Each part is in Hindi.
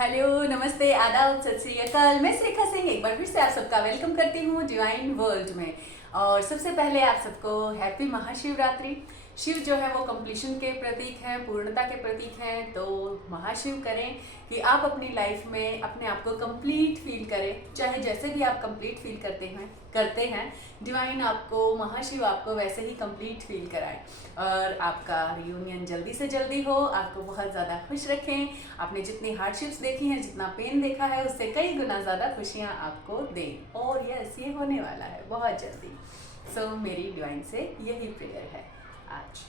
हेलो, नमस्ते, आदाब, सत श्री अकाल। मैं श्रेखा सिंह एक बार फिर से आप सबका वेलकम करती हूँ डिवाइन वर्ल्ड में। और सबसे पहले आप सबको हैप्पी महाशिवरात्रि। शिव जो है वो कंप्लीशन के प्रतीक हैं, पूर्णता के प्रतीक हैं। तो महाशिव करें कि आप अपनी लाइफ में अपने आप को कंप्लीट फील करें, चाहे जैसे भी आप कंप्लीट फील करते हैं डिवाइन आपको, महाशिव आपको वैसे ही कंप्लीट फील कराए और आपका रियूनियन जल्दी से जल्दी हो। आपको बहुत ज़्यादा खुश रखें। आपने जितनी हार्डशिप्स देखी हैं, जितना पेन देखा है, उससे कई गुना ज़्यादा खुशियाँ आपको दें। और यस, ये होने वाला है बहुत जल्दी। सो मेरी डिवाइन से यही प्रेयर है आज।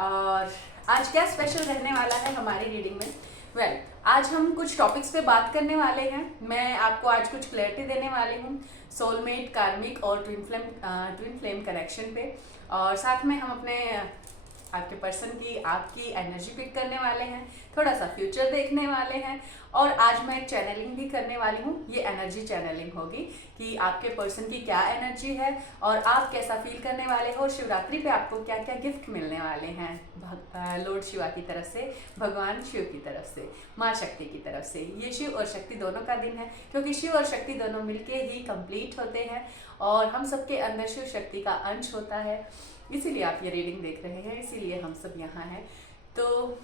और आज क्या स्पेशल रहने वाला है हमारी रीडिंग में? वेल, आज हम कुछ टॉपिक्स पे बात करने वाले हैं। मैं आपको आज कुछ क्लैरिटी देने वाली हूँ सोलमेट, कार्मिक और ट्विन फ्लेम कनेक्शन पे। और साथ में हम अपने आपके पर्सन की, आपकी एनर्जी पिक करने वाले हैं, थोड़ा सा फ्यूचर देखने वाले हैं। और आज मैं एक चैनलिंग भी करने वाली हूँ। ये एनर्जी चैनलिंग होगी कि आपके पर्सन की क्या एनर्जी है और आप कैसा फील करने वाले हो। शिवरात्रि पे आपको क्या क्या गिफ्ट मिलने वाले हैं लॉर्ड शिवा की तरफ से, भगवान शिव की तरफ से, माँ शक्ति की तरफ से। ये शिव और शक्ति दोनों का दिन है, क्योंकि शिव और शक्ति दोनों मिलके ही कंप्लीट होते हैं और हम सबके अंदर शिव शक्ति का अंश होता है। इसीलिए आप ये रीडिंग देख रहे हैं, इसीलिए हम सब यहाँ हैं। तो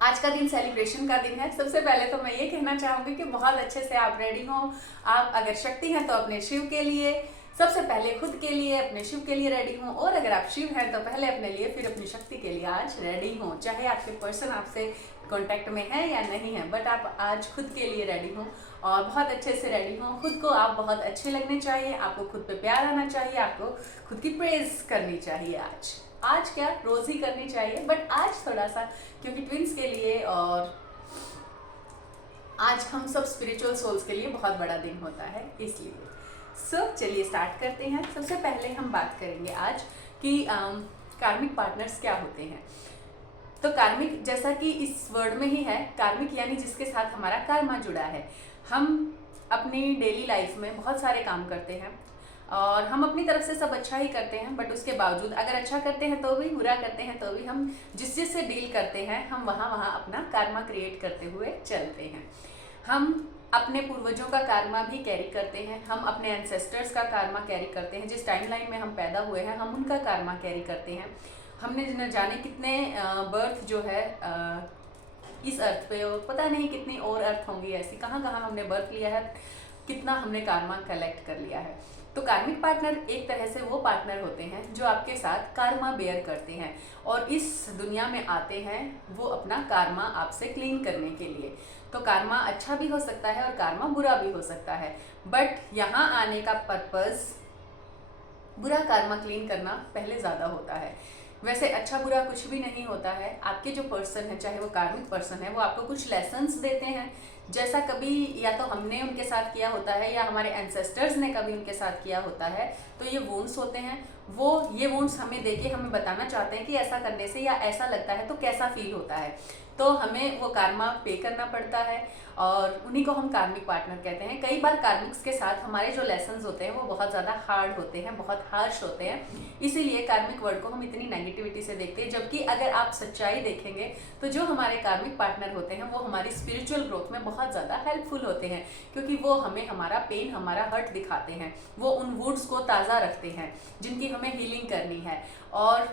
आज का दिन सेलिब्रेशन का दिन है। सबसे पहले तो मैं ये कहना चाहूँगी कि बहुत अच्छे से आप रेडी हो। आप अगर शक्ति हैं तो अपने शिव के लिए, सबसे पहले खुद के लिए, अपने शिव के लिए रेडी हो। और अगर आप शिव हैं तो पहले अपने लिए, फिर अपनी शक्ति के लिए आज रेडी हो। चाहे आपके पर्सन आपसे कांटेक्ट में है या नहीं है, बट आप आज खुद के लिए रेडी हो और बहुत अच्छे से रेडी हो। खुद को आप बहुत अच्छे लगने चाहिए, आपको खुद पे प्यार आना चाहिए, आपको खुद की प्रेज करनी चाहिए। आज क्या रोज ही करनी चाहिए, बट आज थोड़ा सा, क्योंकि ट्विंस के लिए और आज हम सब स्पिरिचुअल सोल्स के लिए बहुत बड़ा दिन होता है, इसलिए। चलिए स्टार्ट करते हैं। सबसे पहले हम बात करेंगे आज कि कार्मिक पार्टनर्स क्या होते हैं। तो कार्मिक, जैसा कि इस वर्ड में ही है, कार्मिक यानी जिसके साथ हमारा कर्मा जुड़ा है। हम अपनी डेली लाइफ में बहुत सारे काम करते हैं और हम अपनी तरफ से सब अच्छा ही करते हैं, बट उसके बावजूद अगर अच्छा करते हैं तो भी, बुरा करते हैं तो भी, हम जिस से डील करते हैं, हम वहाँ अपना कर्मा क्रिएट करते हुए चलते हैं। हम अपने पूर्वजों का कर्मा भी कैरी करते हैं, हम अपने एंसेस्टर्स का कर्मा कैरी करते हैं। जिस टाइमलाइन में हम पैदा हुए हैं, हम उनका कर्मा कैरी करते हैं। हमने न जाने कितने बर्थ जो है इस अर्थ पे, और पता नहीं कितनी और अर्थ होंगी ऐसी, कहाँ कहाँ हमने बर्थ लिया है, कितना हमने कर्मा कलेक्ट कर लिया है। तो कार्मिक पार्टनर एक तरह से वो पार्टनर होते हैं जो आपके साथ कर्मा बेयर करते हैं और इस दुनिया में आते हैं वो अपना कर्मा आपसे क्लीन करने के लिए। तो कर्मा अच्छा भी हो सकता है और कर्मा बुरा भी हो सकता है, बट यहाँ आने का पर्पस बुरा कर्मा क्लीन करना पहले ज़्यादा होता है। वैसे अच्छा बुरा कुछ भी नहीं होता है। आपके जो पर्सन है, चाहे वो कार्मिक पर्सन है, वो आपको कुछ लेसन्स देते हैं, जैसा कभी या तो हमने उनके साथ किया होता है या हमारे एंसेस्टर्स ने कभी उनके साथ किया होता है। तो ये वुंड्स होते हैं, ये वुंड्स हमें देके हमें बताना चाहते हैं कि ऐसा करने से या ऐसा लगता है तो कैसा फील होता है। तो हमें वो कर्मा पे करना पड़ता है और उन्हीं को हम कार्मिक पार्टनर कहते हैं। कई बार कार्मिक्स के साथ हमारे जो लेसन्स होते हैं वो बहुत ज़्यादा हार्ड होते हैं, बहुत हार्श होते हैं, इसीलिए कार्मिक वर्ड को हम इतनी नेगेटिविटी से देखते हैं। जबकि अगर आप सच्चाई देखेंगे तो जो हमारे कार्मिक पार्टनर होते हैं वो हमारी स्पिरिचुअल ग्रोथ में बहुत ज़्यादा हेल्पफुल होते हैं, क्योंकि वो हमें हमारा पेन, हमारा हर्ट दिखाते हैं। वो उन वुड्स को ताज़ा रखते हैं जिनकी हमें हीलिंग करनी है। और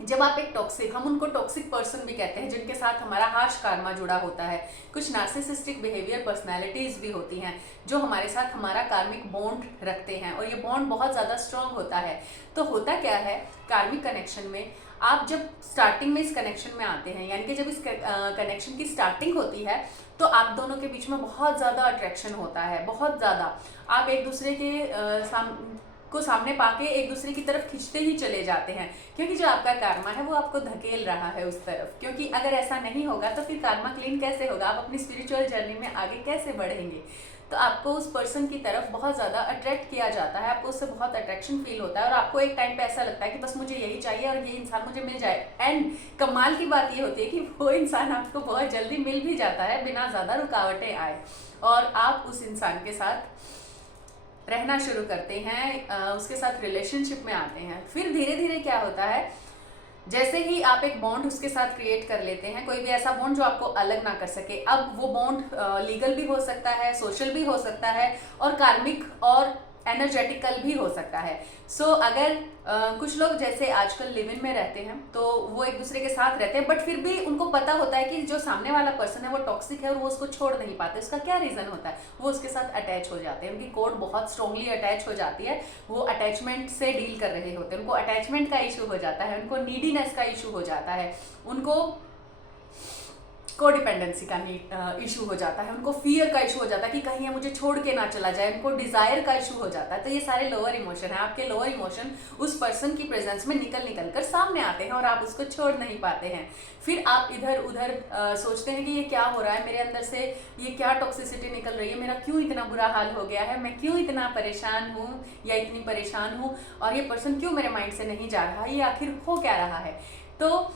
जब आप एक टॉक्सिक, हम उनको टॉक्सिक पर्सन भी कहते हैं जिनके साथ हमारा हार्श कर्मा जुड़ा होता है। कुछ नार्सिसिस्टिक बिहेवियर पर्सनालिटीज भी होती हैं जो हमारे साथ हमारा कार्मिक बॉन्ड रखते हैं और ये बॉन्ड बहुत ज़्यादा स्ट्रांग होता है। तो होता क्या है कार्मिक कनेक्शन में, आप जब स्टार्टिंग में इस कनेक्शन में आते हैं, यानी कि जब इस कनेक्शन की स्टार्टिंग होती है, तो आप दोनों के बीच में बहुत ज़्यादा अट्रैक्शन होता है, बहुत ज़्यादा। आप एक दूसरे के सामने पाके एक दूसरे की तरफ खींचते ही चले जाते हैं, क्योंकि जो आपका कर्मा है वो आपको धकेल रहा है उस तरफ। क्योंकि अगर ऐसा नहीं होगा तो फिर कर्मा क्लीन कैसे होगा, आप अपनी स्पिरिचुअल जर्नी में आगे कैसे बढ़ेंगे। तो आपको उस पर्सन की तरफ बहुत ज़्यादा अट्रैक्ट किया जाता है, आपको उससे बहुत अट्रैक्शन फील होता है और आपको एक टाइम पे ऐसा लगता है कि बस मुझे यही चाहिए और ये इंसान मुझे मिल जाए। एंड कमाल की बात ये होती है कि वो इंसान आपको बहुत जल्दी मिल भी जाता है बिना ज़्यादा रुकावटें आए, और आप उस इंसान के साथ रहना शुरू करते हैं, उसके साथ रिलेशनशिप में आते हैं। फिर धीरे धीरे क्या होता है, जैसे ही आप एक बॉन्ड उसके साथ क्रिएट कर लेते हैं, कोई भी ऐसा बॉन्ड जो आपको अलग ना कर सके, अब वो बॉन्ड लीगल भी हो सकता है, सोशल भी हो सकता है और कार्मिक और एनर्जेटिकल भी हो सकता है। अगर कुछ लोग जैसे आजकल लिव इन में रहते हैं तो वो एक दूसरे के साथ रहते हैं, बट फिर भी उनको पता होता है कि जो सामने वाला पर्सन है वो टॉक्सिक है और वो उसको छोड़ नहीं पाते। उसका क्या रीजन होता है? वो उसके साथ अटैच हो जाते हैं, उनकी कोड बहुत स्ट्रांगली अटैच हो जाती है, वो अटैचमेंट से डील कर रहे होते हैं, उनको अटैचमेंट का इशू हो जाता है, उनको नीडीनेस का इशू हो जाता है, उनको कोडिपेंडेंसी का इशू हो जाता है, उनको फियर का इशू हो जाता है कि कहीं ये मुझे छोड़ के ना चला जाए, उनको डिजायर का इशू हो जाता है। तो ये सारे लोअर इमोशन है, आपके लोअर इमोशन उस पर्सन की प्रेजेंस में निकल कर सामने आते हैं और आप उसको छोड़ नहीं पाते हैं। फिर आप इधर उधर सोचते हैं कि ये क्या हो रहा है मेरे अंदर से, ये क्या टॉक्सिसिटी निकल रही है, मेरा क्यों इतना बुरा हाल हो गया है, मैं क्यों इतना परेशान हूँ या इतनी परेशान हूँ, और ये पर्सन क्यों मेरे माइंड से नहीं जा रहा, ये आखिर हो क्या रहा है। तो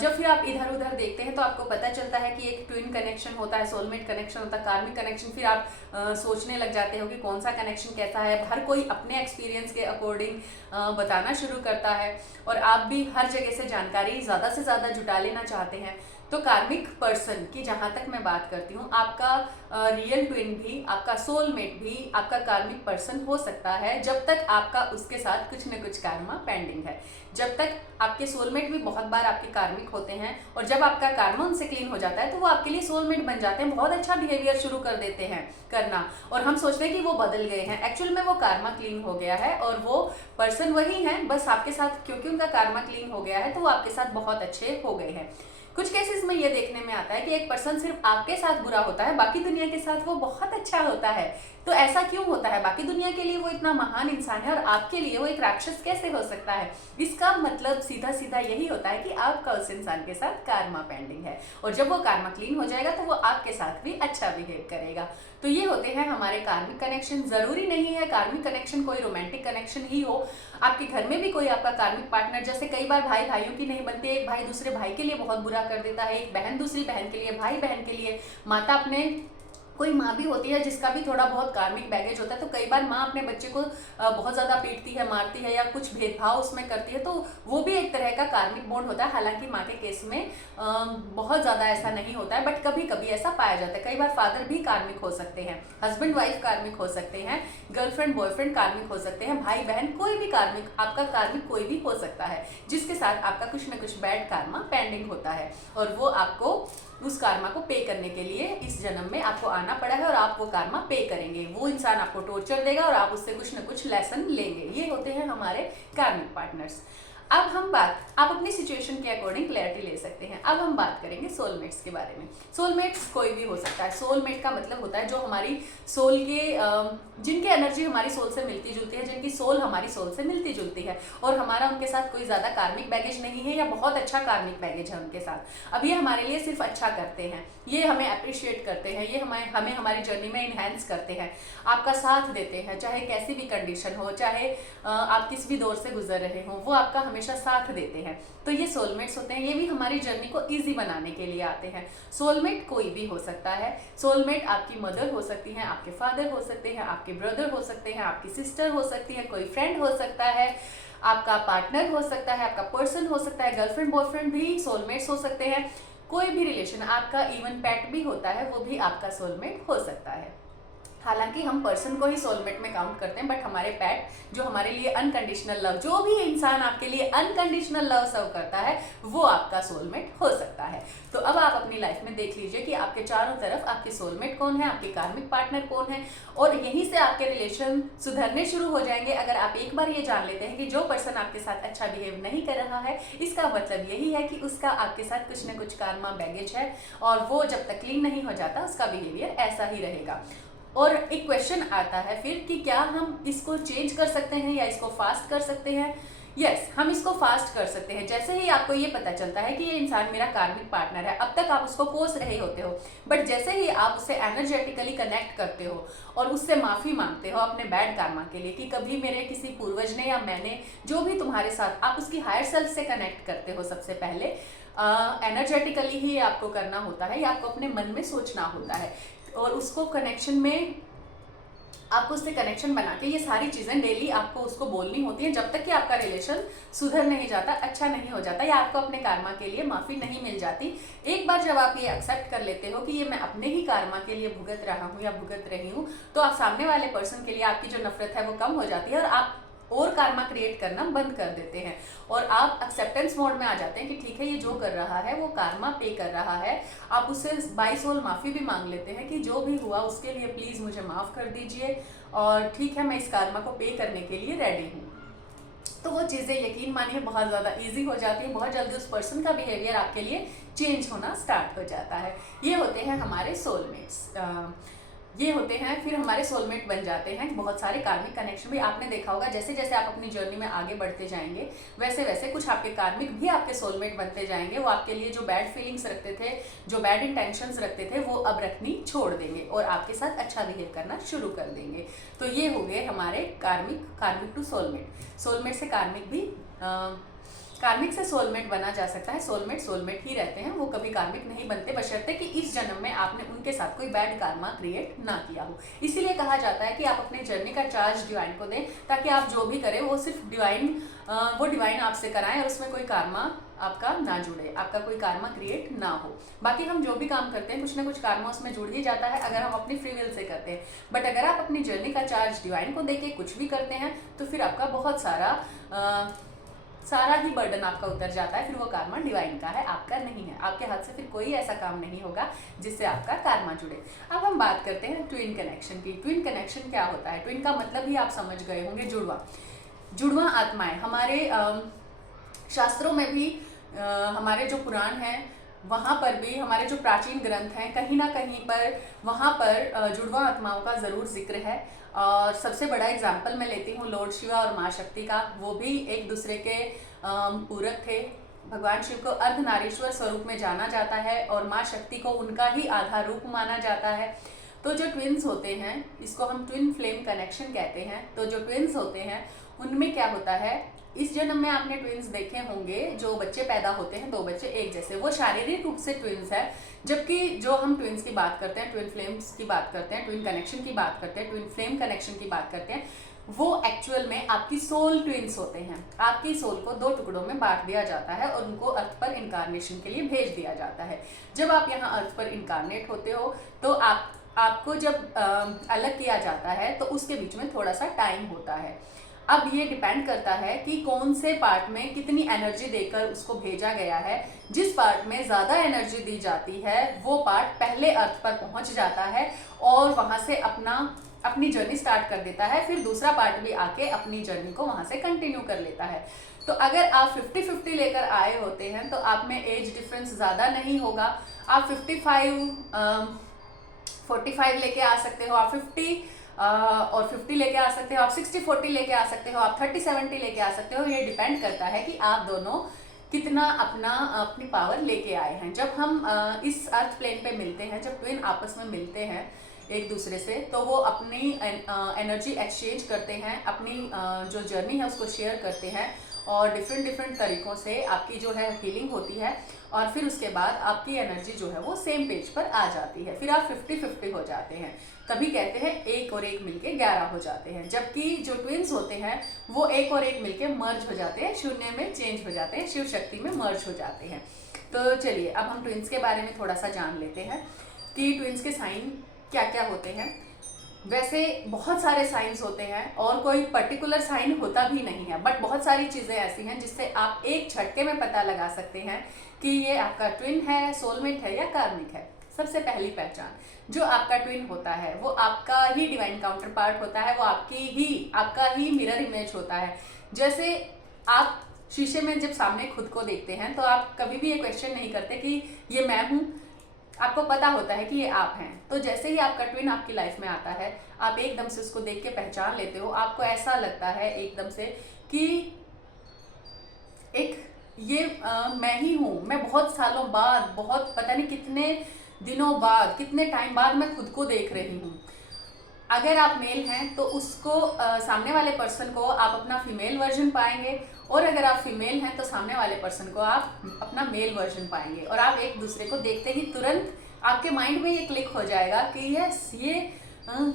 जब फिर आप इधर उधर देखते हैं तो आपको पता चलता है कि एक ट्विन कनेक्शन होता है, सोलमेट कनेक्शन होता है, कार्मिक कनेक्शन। फिर आप सोचने लग जाते हो कि कौन सा कनेक्शन कैसा है। हर कोई अपने एक्सपीरियंस के अकॉर्डिंग बताना शुरू करता है और आप भी हर जगह से जानकारी ज़्यादा से ज़्यादा जुटा लेना चाहते हैं। तो कार्मिक पर्सन की जहां तक मैं बात करती हूँ, आपका रियल ट्विन भी, आपका सोलमेट भी आपका कार्मिक पर्सन हो सकता है, जब तक आपका उसके साथ कुछ न कुछ कार्मा पेंडिंग है। जब तक आपके सोलमेट भी बहुत बार आपके कार्मिक होते हैं और जब आपका कार्मा उनसे क्लीन हो जाता है तो वो आपके लिए सोलमेट बन जाते हैं, बहुत अच्छा बिहेवियर शुरू कर देते हैं करना, और हम सोचते हैं कि वो बदल गए हैं। एक्चुअल में वो कार्मा क्लीन हो गया है और वो पर्सन वही है, बस आपके साथ क्योंकि उनका कार्मा क्लीन हो गया है तो वो आपके साथ बहुत अच्छे हो गए हैं। कुछ केसेस में ये देखने में आता है कि एक पर्सन सिर्फ आपके साथ बुरा होता है, बाकी दुनिया के साथ वो बहुत अच्छा होता है। तो ऐसा क्यों होता है? बाकी दुनिया के लिए वो इतना महान इंसान है और आपके लिए वो एक राक्षस कैसे हो सकता है? इसका मतलब सीधा सीधा यही होता है कि आपका उस इंसान के साथ कार्मा पेंडिंग है, और जब वो कार्मा क्लीन हो जाएगा तो वो आपके साथ भी अच्छा बिहेव करेगा। तो ये होते हैं हमारे कार्मिक कनेक्शन। जरूरी नहीं है कार्मिक कनेक्शन कोई रोमांटिक कनेक्शन ही हो, आपके घर में भी कोई आपका कार्मिक पार्टनर, जैसे कई बार भाई भाइयों की नहीं बनती, एक भाई दूसरे भाई के लिए बहुत बुरा कर देता है, एक बहन दूसरी बहन के लिए, भाई बहन के लिए, माता अपने, कोई माँ भी होती है जिसका भी थोड़ा बहुत कार्मिक बैगेज होता है, तो कई बार माँ अपने बच्चे को बहुत ज़्यादा पीटती है, मारती है या कुछ भेदभाव उसमें करती है, तो वो भी एक तरह का कार्मिक बॉन्ड होता है। हालांकि माँ के केस में बहुत ज़्यादा ऐसा नहीं होता है, बट कभी कभी ऐसा पाया जाता है। कई बार फादर भी कार्मिक हो सकते हैं, हस्बैंड वाइफ कार्मिक हो सकते हैं, गर्लफ्रेंड बॉयफ्रेंड कार्मिक हो सकते हैं, भाई बहन कोई भी कार्मिक, आपका कार्मिक कोई भी हो सकता है जिसके साथ आपका कुछ न कुछ बैड कार्मा पेंडिंग होता है, और वो आपको उस कार्मा को पे करने के लिए इस जन्म में आपको आना पड़ा है और आप वो कार्मा पे करेंगे। वो इंसान आपको टॉर्चर देगा और आप उससे कुछ न कुछ लेसन लेंगे। ये होते हैं हमारे कार्मिक पार्टनर्स। अब हम आप अपनी सिचुएशन के अकॉर्डिंग क्लैरिटी ले सकते हैं। अब हम बात करेंगे सोलमेट्स के बारे में। सोलमेट्स कोई भी हो सकता है। सोलमेट का मतलब होता है जो हमारी सोल के, जिनकी एनर्जी हमारी सोल से मिलती जुलती है, जिनकी सोल हमारी सोल से मिलती जुलती है और हमारा उनके साथ कोई ज़्यादा कार्मिक बैगेज नहीं है या बहुत अच्छा कार्मिक बैगेज है उनके साथ। अब ये हमारे लिए सिर्फ अच्छा करते हैं, ये हमें अप्रिशिएट करते हैं, ये हमें हमारी जर्नी में इन्हेंस करते हैं, आपका साथ देते हैं, चाहे कैसी भी कंडीशन हो, चाहे आप किस भी दौर से गुजर रहे हो, वो आपका हमेशा साथ देते हैं। तो ये सोलमेट्स होते हैं, ये भी हमारी जर्नी को इजी बनाने के लिए आते हैं। सोलमेट कोई भी हो सकता है। सोलमेट आपकी मदर हो सकती है, आपके फादर हो सकते हैं, आपके ब्रदर हो सकते हैं, आपकी सिस्टर हो सकती है, कोई फ्रेंड हो सकता है, आपका पार्टनर हो सकता है, आपका पर्सन हो सकता है, गर्लफ्रेंड बॉयफ्रेंड भी सोलमेट्स हो सकते हैं। कोई भी रिलेशन, आपका इवन पेट भी होता है, वो भी आपका सोलमेट हो सकता है। हालांकि हम पर्सन को ही सोलमेट में काउंट करते हैं, बट हमारे पेट जो हमारे लिए अनकंडीशनल लव, जो भी इंसान आपके लिए अनकंडीशनल लव सर्व करता है, वो आपका सोलमेट हो सकता है। तो अब आप अपनी लाइफ में देख लीजिए कि आपके चारों तरफ आपके सोलमेट कौन है, आपके कार्मिक पार्टनर कौन है, और यहीं से आपके रिलेशन सुधरने शुरू हो जाएंगे। अगर आप एक बार ये जान लेते हैं कि जो पर्सन आपके साथ अच्छा बिहेव नहीं कर रहा है, इसका मतलब यही है कि उसका आपके साथ कुछ न कुछ कार्मा बैगेज है, और वो जब तक क्लीन नहीं हो जाता उसका बिहेवियर ऐसा ही रहेगा। और एक क्वेश्चन आता है फिर कि क्या हम इसको चेंज कर सकते हैं या इसको फास्ट कर सकते हैं? यस, हम इसको फास्ट कर सकते हैं। जैसे ही आपको ये पता चलता है कि ये इंसान मेरा कार्मिक पार्टनर है, अब तक आप उसको कोस रहे होते हो, बट जैसे ही आप उससे एनर्जेटिकली कनेक्ट करते हो और उससे माफी मांगते हो अपने बैड कार्मा के लिए कि कभी मेरे किसी पूर्वज ने या मैंने जो भी तुम्हारे साथ, आप उसकी हायर सेल्फ से कनेक्ट करते हो। सबसे पहले एनर्जेटिकली ही आपको करना होता है, या आपको अपने मन में सोचना होता है और उसको कनेक्शन में आपको उससे कनेक्शन बना के ये सारी चीज़ें डेली आपको उसको बोलनी होती है, जब तक कि आपका रिलेशन सुधर नहीं जाता, अच्छा नहीं हो जाता, या आपको अपने कार्मा के लिए माफ़ी नहीं मिल जाती। एक बार जब आप ये एक्सेप्ट कर लेते हो कि ये मैं अपने ही कार्मा के लिए भुगत रहा हूँ या भुगत रही हूँ, तो आप सामने वाले पर्सन के लिए आपकी जो नफरत है वो कम हो जाती है और आप और कार्मा क्रिएट करना बंद कर देते हैं और आप एक्सेप्टेंस मोड में आ जाते हैं कि ठीक है, ये जो कर रहा है वो कार्मा पे कर रहा है। आप उससे बाई सोल माफ़ी भी मांग लेते हैं कि जो भी हुआ उसके लिए प्लीज़ मुझे माफ़ कर दीजिए और ठीक है, मैं इस कार्मा को पे करने के लिए रेडी हूँ। तो वो चीज़ें यकीन मानिए बहुत ज़्यादा ईजी हो जाती है, बहुत जल्दी उस पर्सन का बिहेवियर आपके लिए चेंज होना स्टार्ट हो जाता है। ये होते हैं हमारे सोलमेट्स। ये होते हैं, फिर हमारे सोलमेट बन जाते हैं बहुत सारे कार्मिक कनेक्शन भी। आपने देखा होगा जैसे जैसे आप अपनी जर्नी में आगे बढ़ते जाएंगे वैसे वैसे कुछ आपके कार्मिक भी आपके सोलमेट बनते जाएंगे। वो आपके लिए जो बैड फीलिंग्स रखते थे, जो बैड इंटेंशंस रखते थे, वो अब रखनी छोड़ देंगे और आपके साथ अच्छा बिहेव करना शुरू कर देंगे। तो ये हो गए हमारे कार्मिक टू सोलमेट। सोलमेट से कार्मिक भी कार्मिक से सोलमेट बना जा सकता है। सोलमेट ही रहते हैं, वो कभी कार्मिक नहीं बनते, बशर्ते कि इस जन्म में आपने उनके साथ कोई बैड कार्मा क्रिएट ना किया हो। इसीलिए कहा जाता है कि आप अपने जर्नी का चार्ज डिवाइन को दें, ताकि आप जो भी करें वो सिर्फ डिवाइन आपसे कराएं और उसमें कोई कार्मा आपका ना जुड़े, आपका कोई कार्मा क्रिएट ना हो। बाकी हम जो भी काम करते हैं कुछ ना कुछ कार्मा उसमें जुड़ ही जाता है अगर हम अपनी फ्री विल से करते हैं। बट अगर आप अपनी जर्नी का चार्ज डिवाइन को देके कुछ भी करते हैं तो फिर आपका बहुत सारा ही बर्डन आपका उतर जाता है। फिर वो कार्मा डिवाइन का है, आपका नहीं है। आपके हाथ से फिर कोई ऐसा काम नहीं होगा जिससे आपका कार्मा जुड़े। अब हम बात करते हैं ट्विन कनेक्शन की। ट्विन कनेक्शन क्या होता है? ट्विन का मतलब ही आप समझ गए होंगे, जुड़वा आत्माएं। हमारे शास्त्रों में भी हमारे जो पुराण हैं वहाँ पर भी, हमारे जो प्राचीन ग्रंथ हैं, कहीं ना कहीं पर वहाँ पर जुड़वा आत्माओं का ज़रूर जिक्र है। और सबसे बड़ा एग्जाम्पल मैं लेती हूँ लॉर्ड शिवा और माँ शक्ति का। वो भी एक दूसरे के पूरक थे। भगवान शिव को अर्धनारीश्वर स्वरूप में जाना जाता है और माँ शक्ति को उनका ही आधा रूप माना जाता है। तो जो ट्विन्स होते हैं, इसको हम ट्विन फ्लेम कनेक्शन कहते हैं। तो जो ट्विन्स होते हैं उनमें क्या होता है, इस जन्म में आपने ट्विन्स देखे होंगे, जो बच्चे पैदा होते हैं, दो बच्चे एक जैसे, वो शारीरिक रूप से ट्विन्स है। जबकि जो हम ट्विन्स की बात करते हैं, ट्विन फ्लेम्स की बात करते हैं, ट्विन कनेक्शन की बात करते हैं, ट्विन फ्लेम कनेक्शन की बात करते हैं, वो एक्चुअल में आपकी सोल ट्विन्स होते हैं। आपकी सोल को दो टुकड़ों में बांट दिया जाता है और उनको अर्थ पर इनकारनेशन के लिए भेज दिया जाता है। जब आप यहाँ अर्थ पर इनकारनेट होते हो तो आपको जब अलग किया जाता है तो उसके बीच में थोड़ा सा टाइम होता है। अब ये डिपेंड करता है कि कौन से पार्ट में कितनी एनर्जी देकर उसको भेजा गया है। जिस पार्ट में ज़्यादा एनर्जी दी जाती है वो पार्ट पहले अर्थ पर पहुंच जाता है और वहां से अपनी जर्नी स्टार्ट कर देता है। फिर दूसरा पार्ट भी आके अपनी जर्नी को वहां से कंटिन्यू कर लेता है। तो अगर आप 50-50 लेकर आए होते हैं तो आप में एज डिफरेंस ज़्यादा नहीं होगा। आप 45 लेके आ सकते हो, आप 50 और 50 लेके आ सकते हो, आप 60-40 लेके आ सकते हो, आप 30-70 लेके आ सकते हो। ये डिपेंड करता है कि आप दोनों कितना अपनी पावर लेके आए हैं। जब हम इस अर्थ प्लेन पे मिलते हैं, जब ट्विन आपस में मिलते हैं एक दूसरे से, तो वो अपनी एनर्जी एक्सचेंज करते हैं, अपनी जो जर्नी है उसको शेयर करते हैं और डिफरेंट तरीकों से आपकी जो है हीलिंग होती है और फिर उसके बाद आपकी एनर्जी जो है वो सेम पेज पर आ जाती है। फिर आप 50-50 हो जाते हैं। तभी कहते हैं एक और एक मिलके 11 हो जाते हैं। जबकि जो ट्विन्स होते हैं वो एक और एक मिलके मर्ज हो जाते हैं, शून्य में चेंज हो जाते हैं, शिव शक्ति में मर्ज हो जाते हैं। तो चलिए अब हम ट्विन्स के बारे में थोड़ा सा जान लेते हैं कि ट्विन्स के साइन क्या क्या होते हैं। वैसे बहुत सारे साइंस होते हैं और कोई पर्टिकुलर साइन होता भी नहीं है, बट बहुत सारी चीज़ें ऐसी हैं जिससे आप एक झटके में पता लगा सकते हैं कि ये आपका ट्विन है, सोलमेट है या कार्मिक है। सबसे पहली पहचान, जो आपका ट्विन होता है वो आपका ही डिवाइन काउंटर पार्ट होता है, वो आपका ही मिरर इमेज होता है। जैसे आप शीशे में जब सामने खुद को देखते हैं तो आप कभी भी ये क्वेश्चन नहीं करते कि ये मैं हूँ, आपको पता होता है कि ये आप हैं। तो जैसे ही आपका ट्विन आपकी लाइफ में आता है आप एकदम से उसको देख के पहचान लेते हो। आपको ऐसा लगता है एकदम से कि मैं ही हूँ। मैं बहुत सालों बाद, बहुत पता नहीं कितने दिनों बाद, कितने टाइम बाद मैं खुद को देख रही हूँ। अगर आप मेल हैं तो उसको सामने वाले पर्सन को आप अपना फीमेल वर्जन पाएंगे और अगर आप फीमेल हैं तो सामने वाले पर्सन को आप अपना मेल वर्जन पाएंगे। और आप एक दूसरे को देखते ही तुरंत आपके माइंड में ये क्लिक हो जाएगा कि यस, ये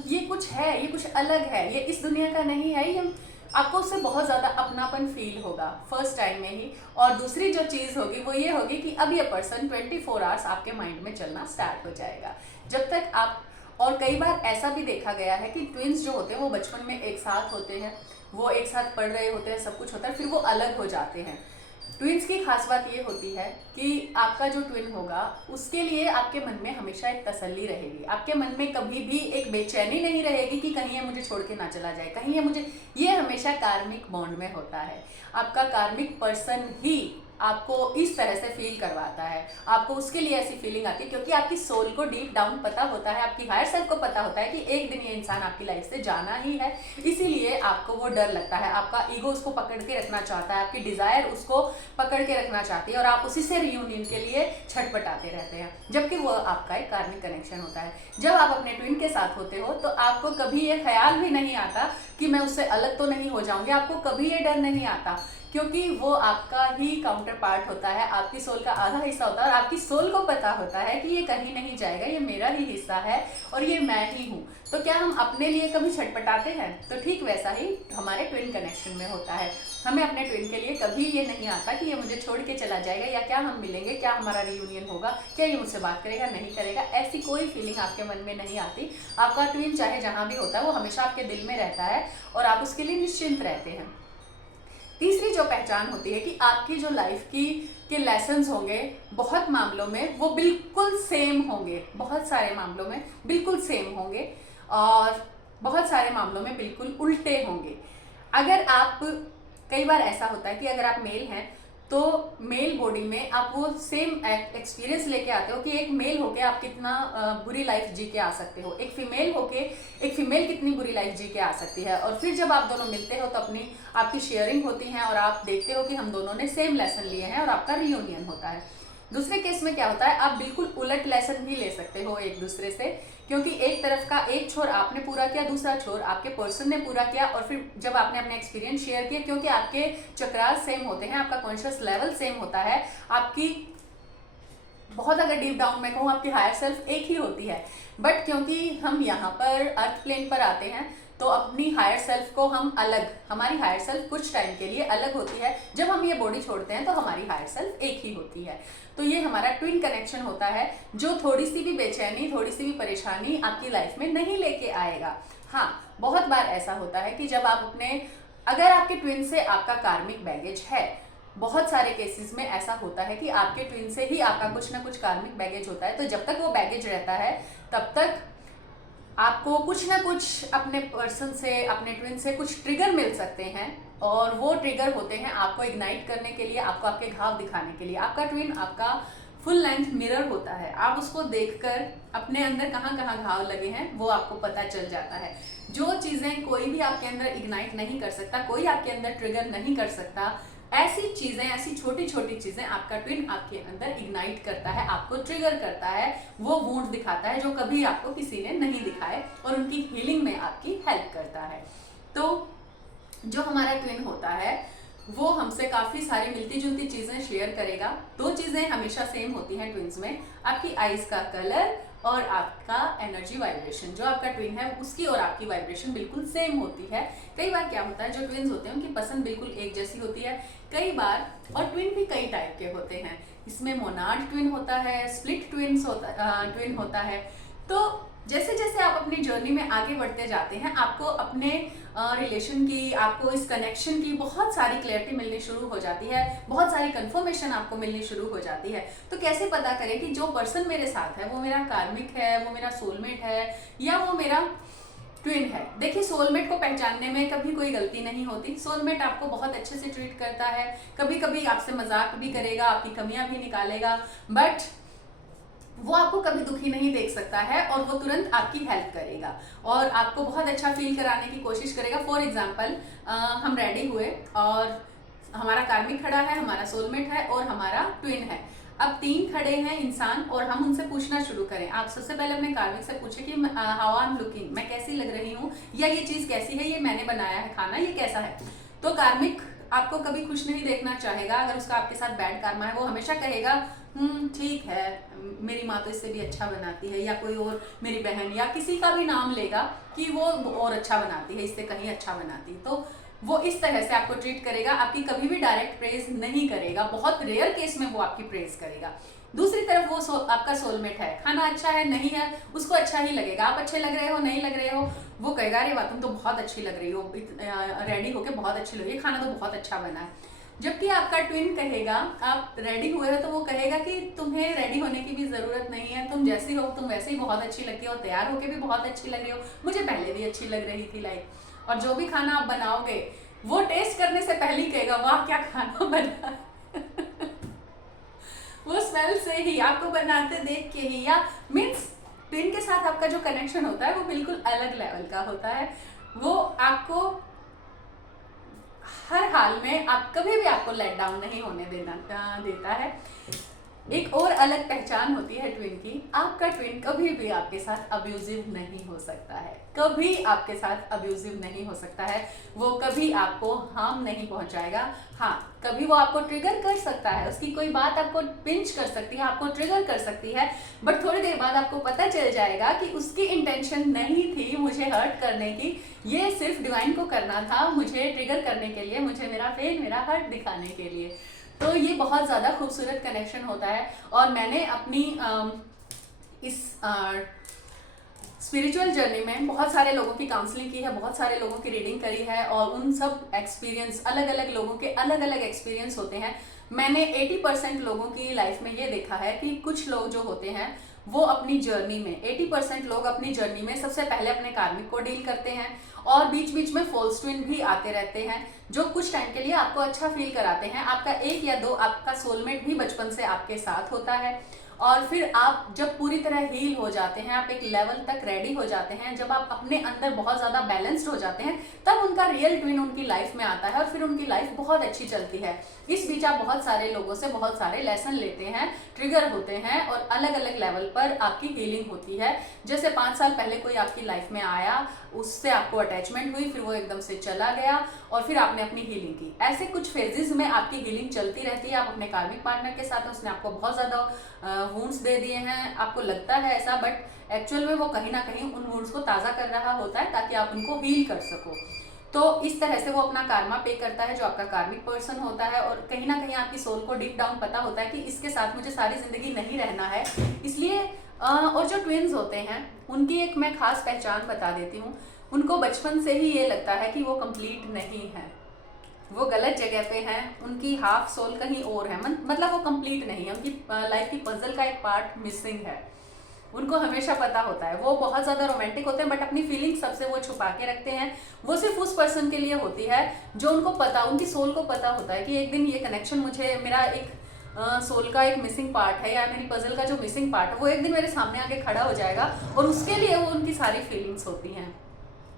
ये कुछ है, ये कुछ अलग है, ये इस दुनिया का नहीं है, ये आपको उससे बहुत ज़्यादा अपनापन फील होगा फर्स्ट टाइम में ही। और दूसरी जो चीज़ होगी वो ये होगी कि अब ये पर्सन 24 आवर्स आपके माइंड में चलना स्टार्ट हो जाएगा जब तक आप। और कई बार ऐसा भी देखा गया है कि ट्विन्स जो होते हैं वो बचपन में एक साथ होते हैं, वो एक साथ पढ़ रहे होते हैं, सब कुछ होता है, फिर वो अलग हो जाते हैं। ट्विन्स की खास बात ये होती है कि आपका जो ट्विन होगा उसके लिए आपके मन में हमेशा एक तसल्ली रहेगी, आपके मन में कभी भी एक बेचैनी नहीं रहेगी कि कहीं ये मुझे छोड़ के ना चला जाए, कहीं ये हमेशा कार्मिक बॉन्ड में होता है। आपका कार्मिक पर्सन ही आपको इस तरह से फील करवाता है, आपको उसके लिए ऐसी फीलिंग आती है क्योंकि आपकी सोल को डीप डाउन पता होता है, आपकी हायर सेल्फ को पता होता है कि एक दिन ये इंसान आपकी लाइफ से जाना ही है, इसीलिए आपको वो डर लगता है, आपका ईगो उसको पकड़ के रखना चाहता है, आपकी डिजायर उसको पकड़ के रखना चाहती है और आप उसी से रियूनियन के लिए छटपटाते रहते हैं, जबकि वो आपका एक कार्मिक कनेक्शन होता है। जब आप अपने ट्विन के साथ होते हो तो आपको कभी ये ख्याल भी नहीं आता कि मैं उससे अलग तो नहीं हो जाऊंगी, आपको कभी ये डर नहीं आता क्योंकि वो आपका ही काउंटर पार्ट होता है, आपकी सोल का आधा हिस्सा होता है और आपकी सोल को पता होता है कि ये कहीं नहीं जाएगा, ये मेरा ही हिस्सा है और ये मैं ही हूँ। तो क्या हम अपने लिए कभी छटपटाते हैं? तो ठीक वैसा ही हमारे ट्विन कनेक्शन में होता है, हमें अपने ट्विन के लिए कभी ये नहीं आता कि ये मुझे छोड़ के चला जाएगा या क्या हम मिलेंगे, क्या हमारा रियूनियन होगा, क्या ये मुझसे बात करेगा, नहीं करेगा, ऐसी कोई फीलिंग आपके मन में नहीं आती। आपका ट्विन चाहे जहाँ भी होता है वो हमेशा आपके दिल में रहता है और आप उसके लिए निश्चिंत रहते हैं। तीसरी जो पहचान होती है कि आपकी जो लाइफ की के लेसन्स होंगे बहुत मामलों में वो बिल्कुल सेम होंगे, बहुत सारे मामलों में बिल्कुल सेम होंगे और बहुत सारे मामलों में बिल्कुल उल्टे होंगे। अगर आप, कई बार ऐसा होता है कि अगर आप मेल हैं तो मेल बॉडी में आप वो सेम एक्सपीरियंस लेके आते हो कि एक मेल होके आप कितना बुरी लाइफ जी के आ सकते हो, एक फीमेल कितनी बुरी लाइफ जी के आ सकती है। और फिर जब आप दोनों मिलते हो तो आपकी शेयरिंग होती है और आप देखते हो कि हम दोनों ने सेम लेसन लिए हैं और आपका रियूनियन होता है। दूसरे केस में क्या होता है, आप बिल्कुल उलट लेसन भी ले सकते हो एक दूसरे से, क्योंकि एक तरफ का एक छोर आपने पूरा किया, दूसरा छोर आपके पर्सन ने पूरा किया और फिर जब आपने अपने एक्सपीरियंस शेयर किया, क्योंकि आपके चक्रास सेम होते हैं, आपका कॉन्शियस लेवल सेम होता है, आपकी बहुत अगर डीप डाउन में कहूँ आपकी हायर सेल्फ एक ही होती है, बट क्योंकि हम यहाँ पर अर्थ प्लेन पर आते हैं तो अपनी हायर सेल्फ को हम अलग, हमारी हायर सेल्फ कुछ टाइम के लिए अलग होती है, जब हम ये बॉडी छोड़ते हैं तो हमारी हायर सेल्फ एक ही होती है। तो ये हमारा ट्विन कनेक्शन होता है जो थोड़ी सी भी बेचैनी, थोड़ी सी भी परेशानी आपकी लाइफ में नहीं लेके आएगा। हाँ, बहुत बार ऐसा होता है कि जब आप अगर आपके ट्विन से आपका कार्मिक बैगेज है, बहुत सारे केसेस में ऐसा होता है कि आपके ट्विन से ही आपका कुछ ना कुछ कार्मिक बैगेज होता है, तो जब तक वो बैगेज रहता है तब तक आपको कुछ ना कुछ अपने पर्सन से, अपने ट्विन से कुछ ट्रिगर मिल सकते हैं और वो ट्रिगर होते हैं आपको इग्नाइट करने के लिए, आपको आपके घाव दिखाने के लिए। आपका ट्विन आपका फुल लेंथ मिरर होता है, आप उसको देखकर अपने अंदर कहाँ कहाँ घाव लगे हैं वो आपको पता चल जाता है। जो चीज़ें कोई भी आपके अंदर इग्नाइट नहीं कर सकता, कोई आपके अंदर ट्रिगर नहीं कर सकता, ऐसी चीजें, ऐसी छोटी छोटी चीजें आपका ट्विन आपके अंदर इग्नाइट करता है, आपको ट्रिगर करता है, वो वुंड दिखाता है जो कभी आपको किसी ने नहीं दिखाए और उनकी हीलिंग में आपकी हेल्प करता है। तो जो हमारा ट्विन होता है वो हमसे काफी सारी मिलती जुलती चीजें शेयर करेगा। दो चीजें हमेशा सेम होती हैं ट्विन्स में, आपकी आईज का कलर और आपका एनर्जी वाइब्रेशन। जो आपका ट्विन है उसकी और आपकी वाइब्रेशन बिल्कुल सेम होती है। कई बार क्या होता है, जो ट्विन्स होते हैं उनकी पसंद बिल्कुल एक जैसी होती है कई बार, और ट्विन भी कई टाइप के होते हैं। इसमें मोनार्ड ट्विन होता है, स्प्लिट ट्विन होता है। तो जैसे जैसे आप अपनी जर्नी में आगे बढ़ते जाते हैं आपको अपने रिलेशन की, आपको इस कनेक्शन की बहुत सारी क्लैरिटी मिलनी शुरू हो जाती है, बहुत सारी कंफर्मेशन आपको मिलनी शुरू हो जाती है। तो कैसे पता करें कि जो पर्सन मेरे साथ है वो मेरा कार्मिक है, वो मेरा सोलमेट है या वो मेरा ट्विन है? देखिए, सोलमेट को पहचानने में कभी कोई गलती नहीं होती। सोलमेट आपको बहुत अच्छे से ट्रीट करता है, कभी कभी आपसे मजाक भी करेगा, आपकी कमियां भी निकालेगा, बट वो आपको कभी दुखी नहीं देख सकता है और वो तुरंत आपकी हेल्प करेगा और आपको बहुत अच्छा फील कराने की कोशिश करेगा। फॉर एग्जाम्पल, हम रेडी हुए और हमारा कार्मिक खड़ा है, हमारा सोलमेट है और हमारा ट्विन है। अब तीन खड़े हैं इंसान और हम उनसे पूछना शुरू करें। आप सबसे पहले अपने कार्मिक से पूछे कि हाउ आई एम लुकिंग, मैं कैसी लग रही हूँ, या ये चीज कैसी है, ये मैंने बनाया है खाना, ये कैसा है। तो कार्मिक आपको कभी खुश नहीं देखना चाहेगा। अगर उसका आपके साथ बैड कर्मा है वो हमेशा कहेगा ठीक है, मेरी माँ तो इससे भी अच्छा बनाती है, या कोई और मेरी बहन या किसी का भी नाम लेगा कि वो और अच्छा बनाती है, इससे कहीं अच्छा बनाती है, तो वो इस तरह से आपको ट्रीट करेगा, आपकी कभी भी डायरेक्ट प्रेज नहीं करेगा, बहुत रेयर केस में वो आपकी प्रेज करेगा। दूसरी तरफ वो आपका सोलमेट है, खाना अच्छा है नहीं है उसको अच्छा ही लगेगा, आप अच्छे लग रहे हो नहीं लग रहे हो वो कहेगा अरे वाह तुम तो बहुत अच्छी लग रही हो, रेडी होके बहुत अच्छी लग रही है, खाना तो बहुत अच्छा बना है। जबकि आपका ट्विन कहेगा, आप रेडी हुए हो तो वो कहेगा कि तुम्हें रेडी होने की भी जरूरत नहीं है, तुम जैसी हो तुम वैसे ही बहुत अच्छी लगती हो, तैयार होके भी बहुत अच्छी लग रही हो, मुझे पहले भी अच्छी लग रही थी लाइक। और जो भी खाना आप बनाओगे वो टेस्ट करने से पहले ही कहेगा वाह क्या खाना बना वो स्मेल से ही, आपको बनाते देख के ही, या मीन्स ट्विन के साथ आपका जो कनेक्शन होता है वो बिल्कुल अलग लेवल का होता है। वो आपको हर हाल में आप कभी भी आपको लेट डाउन नहीं होने देता है। एक और अलग पहचान होती है ट्विन की, आपका ट्विन कभी भी आपके साथ अब्यूजिव नहीं हो सकता है, कभी आपके साथ अब्यूजिव नहीं हो सकता है, वो कभी आपको हार्म नहीं पहुंचाएगा। हाँ, कभी वो आपको ट्रिगर कर सकता है, उसकी कोई बात आपको पिंच कर सकती है, आपको ट्रिगर कर सकती है, बट थोड़ी देर बाद आपको पता चल जाएगा कि उसकी इंटेंशन नहीं थी मुझे हर्ट करने की, ये सिर्फ डिवाइन को करना था मुझे ट्रिगर करने के लिए, मुझे मेरा पेन मेरा हर्ट दिखाने के लिए। तो ये बहुत ज़्यादा खूबसूरत कनेक्शन होता है। और मैंने अपनी इस स्पिरिचुअल जर्नी में बहुत सारे लोगों की काउंसलिंग की है, बहुत सारे लोगों की रीडिंग करी है, और उन सब एक्सपीरियंस, अलग अलग लोगों के अलग अलग एक्सपीरियंस होते हैं। मैंने 80% लोगों की लाइफ में ये देखा है कि कुछ लोग जो होते हैं वो अपनी जर्नी में 80% लोग अपनी जर्नी में सबसे पहले अपने कार्मिक को डील करते हैं, और बीच बीच में फॉल्स ट्विन भी आते रहते हैं जो कुछ टाइम के लिए आपको अच्छा फील कराते हैं। आपका एक या दो आपका सोलमेट भी बचपन से आपके साथ होता है, और फिर आप जब पूरी तरह हील हो जाते हैं, आप एक लेवल तक रेडी हो जाते हैं, जब आप अपने अंदर बहुत ज़्यादा बैलेंस्ड हो जाते हैं, तब उनका रियल ट्विन उनकी लाइफ में आता है और फिर उनकी लाइफ बहुत अच्छी चलती है। इस बीच आप बहुत सारे लोगों से बहुत सारे लेसन लेते हैं, ट्रिगर होते हैं, और अलग अलग लेवल पर आपकी हीलिंग होती है। जैसे 5 साल पहले कोई आपकी लाइफ में आया, उससे आपको अटैचमेंट हुई, फिर वो एकदम से चला गया, और फिर आपने अपनी हीलिंग की। ऐसे कुछ फेजेस में आपकी हीलिंग चलती रहती है। आप अपने कार्मिक पार्टनर के साथ, उसने आपको बहुत ज़्यादा वुंड्स दे दिए हैं, आपको लगता है ऐसा, बट एक्चुअल में वो कहीं ना कहीं उन वुंड्स को ताज़ा कर रहा होता है ताकि आप उनको हील कर सको। तो इस तरह से वो अपना कार्मा पे करता है, जो आपका कार्मिक पर्सन होता है, और कहीं ना कहीं आपकी सोल को डीप डाउन पता होता है कि इसके साथ मुझे सारी जिंदगी नहीं रहना है, इसलिए और जो ट्विन्स होते हैं उनकी एक मैं खास पहचान बता देती हूँ। उनको बचपन से ही ये लगता है कि वो कंप्लीट नहीं है, वो गलत जगह पे हैं, उनकी हाफ सोल कहीं और है, मतलब वो कंप्लीट नहीं है, उनकी लाइफ की पजल का एक पार्ट मिसिंग है। उनको हमेशा पता होता है, वो बहुत ज़्यादा रोमांटिक होते हैं, बट अपनी फीलिंग सबसे वो छुपा के रखते हैं। वो सिर्फ उस पर्सन के लिए होती है जो उनको पता, उनकी सोल को पता होता है कि एक दिन ये कनेक्शन, मुझे मेरा एक सोल का एक मिसिंग पार्ट है, या मेरी पजल का जो मिसिंग पार्ट है वो एक दिन मेरे सामने आके खड़ा हो जाएगा, और उसके लिए वो उनकी सारी फीलिंग्स होती हैं।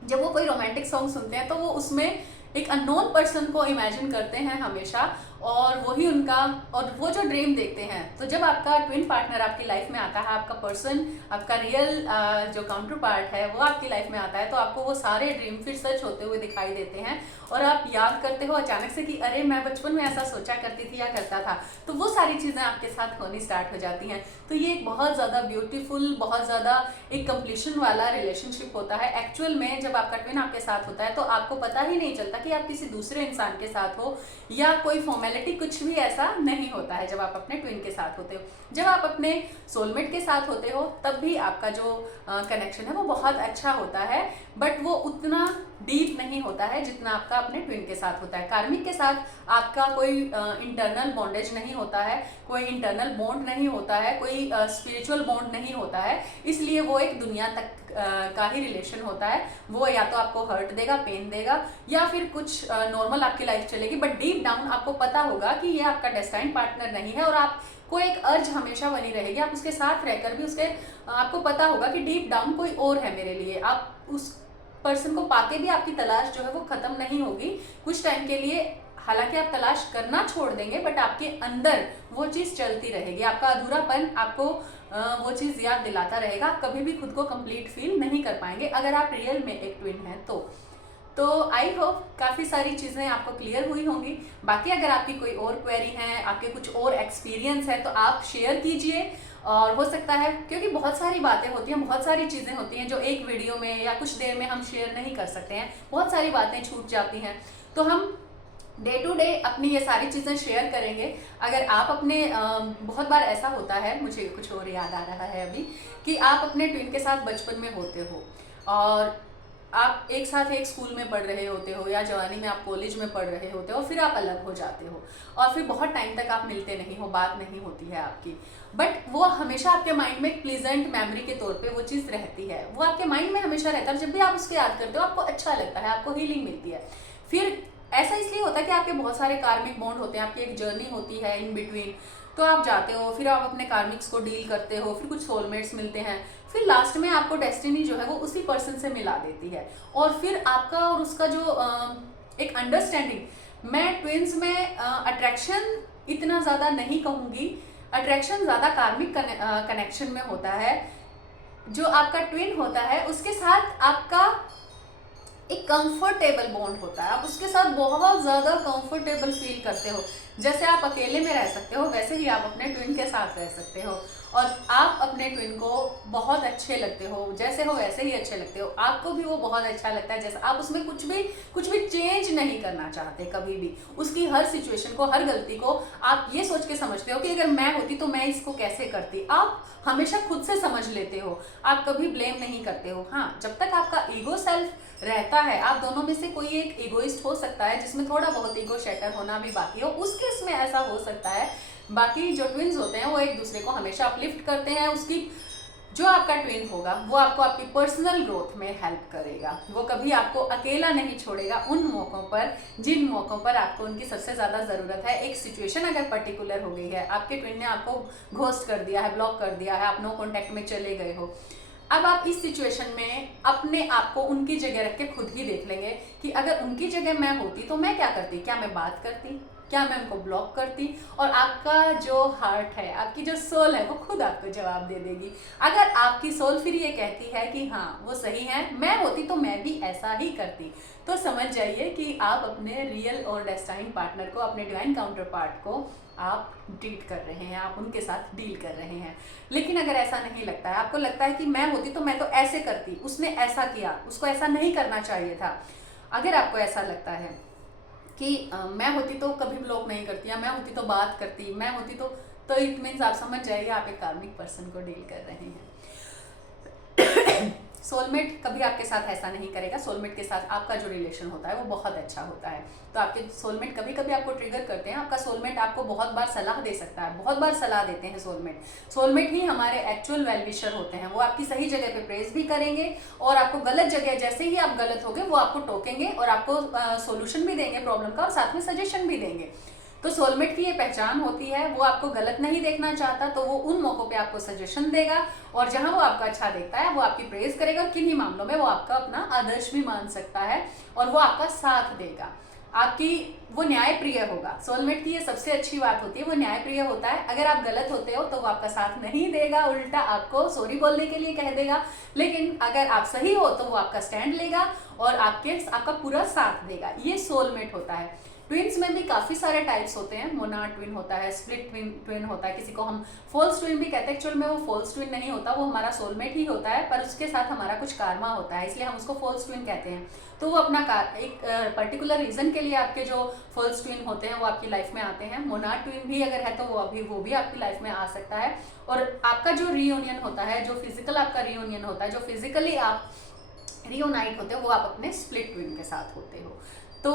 जब वो कोई रोमांटिक सॉन्ग सुनते हैं तो वो उसमें एक अननोन पर्सन को इमेजिन करते हैं हमेशा, और वही उनका, और वो जो ड्रीम देखते हैं। तो जब आपका ट्विन पार्टनर आपकी लाइफ में आता है, आपका पर्सन, आपका रियल जो काउंटर पार्ट है वो आपकी लाइफ में आता है, तो आपको वो सारे ड्रीम फिर सच होते हुए दिखाई देते हैं, और आप याद करते हो अचानक से कि अरे मैं बचपन में ऐसा सोचा करती थी या करता था, तो वो सारी चीज़ें आपके साथ होनी स्टार्ट हो जाती हैं। तो ये एक बहुत ज़्यादा ब्यूटीफुल, बहुत ज़्यादा एक कंप्लीशन वाला रिलेशनशिप होता है। एक्चुअल में जब आपका ट्विन आपके साथ होता है तो आपको पता ही नहीं चलता कि आप किसी दूसरे इंसान के साथ हो, या कोई फॉर्मेलिटी, कुछ भी ऐसा नहीं होता है जब आप अपने ट्विन के साथ होते हो। जब आप अपने सोलमेट के साथ होते हो तब भी आपका जो कनेक्शन है वो बहुत अच्छा होता है, बट वो उतना डीप नहीं होता है जितना आपका अपने ट्विन के साथ होता है। कार्मिक के साथ आपका कोई इंटरनल बॉन्डेज नहीं होता है, कोई इंटरनल बॉन्ड नहीं होता है, कोई स्पिरिचुअल बॉन्ड नहीं होता है, इसलिए वो एक दुनिया तक का ही रिलेशन होता है। वो या तो आपको हर्ट देगा, पेन देगा, या फिर कुछ नॉर्मल आपकी लाइफ चलेगी, बट डीप डाउन आपको पता होगा कि ये आपका डेस्टाइन पार्टनर नहीं है, और आपको एक अर्ज हमेशा बनी रहेगी। आप उसके साथ रहकर भी उसके आपको पता होगा कि डीप डाउन कोई और है मेरे लिए। आप उस पर्सन को पाके भी आपकी तलाश जो है वो खत्म नहीं होगी कुछ टाइम के लिए, हालांकि आप तलाश करना छोड़ देंगे, बट आपके अंदर वो चीज़ चलती रहेगी। आपका अधूरापन आपको वो चीज़ याद दिलाता रहेगा। आप कभी भी खुद को कंप्लीट फील नहीं कर पाएंगे अगर आप रियल में एक ट्विन हैं तो आई होप काफ़ी सारी चीज़ें आपको क्लियर हुई होंगी। बाकी अगर आपकी कोई और क्वेरी है, आपके कुछ और एक्सपीरियंस है, तो आप शेयर कीजिए। और हो सकता है, क्योंकि बहुत सारी बातें होती हैं, बहुत सारी चीज़ें होती हैं जो एक वीडियो में या कुछ देर में हम शेयर नहीं कर सकते हैं, बहुत सारी बातें छूट जाती हैं, तो हम डे टू डे अपनी ये सारी चीज़ें शेयर करेंगे। अगर आप अपने बहुत बार ऐसा होता है, मुझे कुछ और याद आ रहा है अभी, कि आप अपने ट्विन के साथ बचपन में होते हो और आप एक साथ एक स्कूल में पढ़ रहे होते हो, या जवानी में आप कॉलेज में पढ़ रहे होते हो, फिर आप अलग हो जाते हो और फिर बहुत टाइम तक आप मिलते नहीं हो, बात नहीं होती है आपकी, बट वो हमेशा आपके माइंड में एक प्लीजेंट मेमोरी के तौर पे वो चीज़ रहती है, वो आपके माइंड में हमेशा रहता है। जब भी आप उसको याद करते हो आपको अच्छा लगता है, आपको हीलिंग मिलती है। फिर ऐसा इसलिए होता है कि आपके बहुत सारे कार्मिक बॉन्ड होते हैं, आपकी एक जर्नी होती है इन बिटवीन, तो आप जाते हो, फिर आप अपने कार्मिक्स को डील करते हो, फिर कुछ सोलमेट्स मिलते हैं, फिर लास्ट में आपको डेस्टिनी जो है वो उसी पर्सन से मिला देती है। और फिर आपका और उसका जो एक अंडरस्टैंडिंग, मैं ट्विंस में अट्रैक्शन इतना ज़्यादा नहीं कहूँगी, अट्रैक्शन ज़्यादा कार्मिक कनेक्शन में होता है। जो आपका ट्विन होता है उसके साथ आपका एक कंफर्टेबल बॉन्ड होता है, आप उसके साथ बहुत ज़्यादा कंफर्टेबल फील करते हो। जैसे आप अकेले में रह सकते हो, वैसे ही आप अपने ट्विन के साथ रह सकते हो, और आप अपने ट्विन को बहुत अच्छे लगते हो, जैसे हो वैसे ही अच्छे लगते हो, आपको भी वो बहुत अच्छा लगता है जैसे आप उसमें कुछ भी चेंज नहीं करना चाहते कभी भी। उसकी हर सिचुएशन को, हर गलती को आप ये सोच के समझते हो कि अगर मैं होती तो मैं इसको कैसे करती। आप हमेशा खुद से समझ लेते हो, आप कभी ब्लेम नहीं करते हो। हाँ, जब तक आपका ईगो सेल्फ रहता है, आप दोनों में से कोई एक ईगोइस्ट हो सकता है जिसमें थोड़ा बहुत ईगो शैटर होना भी बाकी हो, उस केस में ऐसा हो सकता है। बाकी जो ट्विन्स होते हैं वो एक दूसरे को हमेशा अपलिफ्ट करते हैं। उसकी जो आपका ट्विन होगा वो आपको आपकी पर्सनल ग्रोथ में हेल्प करेगा, वो कभी आपको अकेला नहीं छोड़ेगा उन मौक़ों पर जिन मौक़ों पर आपको उनकी सबसे ज़्यादा ज़रूरत है। एक सिचुएशन अगर पर्टिकुलर हो गई है, आपके ट्विन ने आपको घोस्ट कर दिया है, ब्लॉक कर दिया है, आप नो कॉन्टैक्ट में चले गए हो, अब आप इस सिचुएशन में अपने आप को उनकी जगह रख के खुद ही देख लेंगे कि अगर उनकी जगह मैं होती तो मैं क्या करती, क्या मैं बात करती, क्या मैं उनको ब्लॉक करती। और आपका जो हार्ट है, आपकी जो सोल है, वो खुद आपको जवाब दे देगी। अगर आपकी सोल फिर ये कहती है कि हाँ वो सही है, मैं होती तो मैं भी ऐसा ही करती, तो समझ जाइए कि आप अपने रियल और डेस्टाइन पार्टनर को, अपने डिवाइन काउंटर पार्ट को आप ट्रीट कर रहे हैं, आप उनके साथ डील कर रहे हैं। लेकिन अगर ऐसा नहीं लगता है, आपको लगता है कि मैं होती तो मैं तो ऐसे करती, उसने ऐसा किया, उसको ऐसा नहीं करना चाहिए था, अगर आपको ऐसा लगता है कि मैं होती तो कभी ब्लॉक नहीं करती, या मैं होती तो बात करती, मैं होती तो इट मीन्स आप समझ जाइए आप एक कार्मिक पर्सन को डील कर रहे हैं। सोलमेट कभी आपके साथ ऐसा नहीं करेगा। सोलमेट के साथ आपका जो रिलेशन होता है वो बहुत अच्छा होता है। तो आपके सोलमेट कभी कभी आपको ट्रिगर करते हैं। आपका सोलमेट आपको बहुत बार सलाह दे सकता है, बहुत बार सलाह देते हैं सोलमेट। सोलमेट ही हमारे एक्चुअल वेल विशर होते हैं। वो आपकी सही जगह पे प्रेज भी करेंगे, और आपको गलत जगह, जैसे ही आप गलत होगे वो आपको टोकेंगे और आपको सोल्यूशन भी देंगे प्रॉब्लम का, और साथ में सजेशन भी देंगे। तो सोलमेट की ये पहचान होती है, वो आपको गलत नहीं देखना चाहता, तो वो उन मौकों पे आपको सजेशन देगा, और जहां वो आपका अच्छा देखता है वो आपकी प्रेज करेगा, और किन्हीं मामलों में वो आपका अपना आदर्श भी मान सकता है और वो आपका साथ देगा, आपकी वो न्याय प्रिय होगा। सोलमेट की ये सबसे अच्छी बात होती है, वो न्याय प्रिय होता है। अगर आप गलत होते हो तो वो आपका साथ नहीं देगा, उल्टा आपको सॉरी बोलने के लिए कह देगा। लेकिन अगर आप सही हो तो वो आपका स्टैंड लेगा और आपका पूरा साथ देगा। ये सोलमेट होता है। ट्विन्स में भी काफ़ी सारे टाइप्स होते हैं। मोनार्ड ट्विन होता है, स्प्लिट ट्विन होता है, किसी को हम फॉल्स ट्विन भी कहते हैं। एक्चुअल में वो फॉल्स ट्विन नहीं होता, वो हमारा सोलमेट ही होता है, पर उसके साथ हमारा कुछ कार्मा होता है, इसलिए हम उसको फॉल्स ट्विन कहते हैं। तो वो अपना एक पर्टिकुलर रीजन के लिए आपके जो फॉल्स ट्विन होते हैं वो आपकी लाइफ में आते हैं। मोनार्ड ट्विन भी अगर है तो वो भी आपकी लाइफ में आ सकता है। और आपका जो रियूनियन होता है, जो फिजिकल आपका रियूनियन होता है, जो फिजिकली आप रियूनाइट होते हो, वो आप अपने स्प्लिट ट्विन के साथ होते हो। तो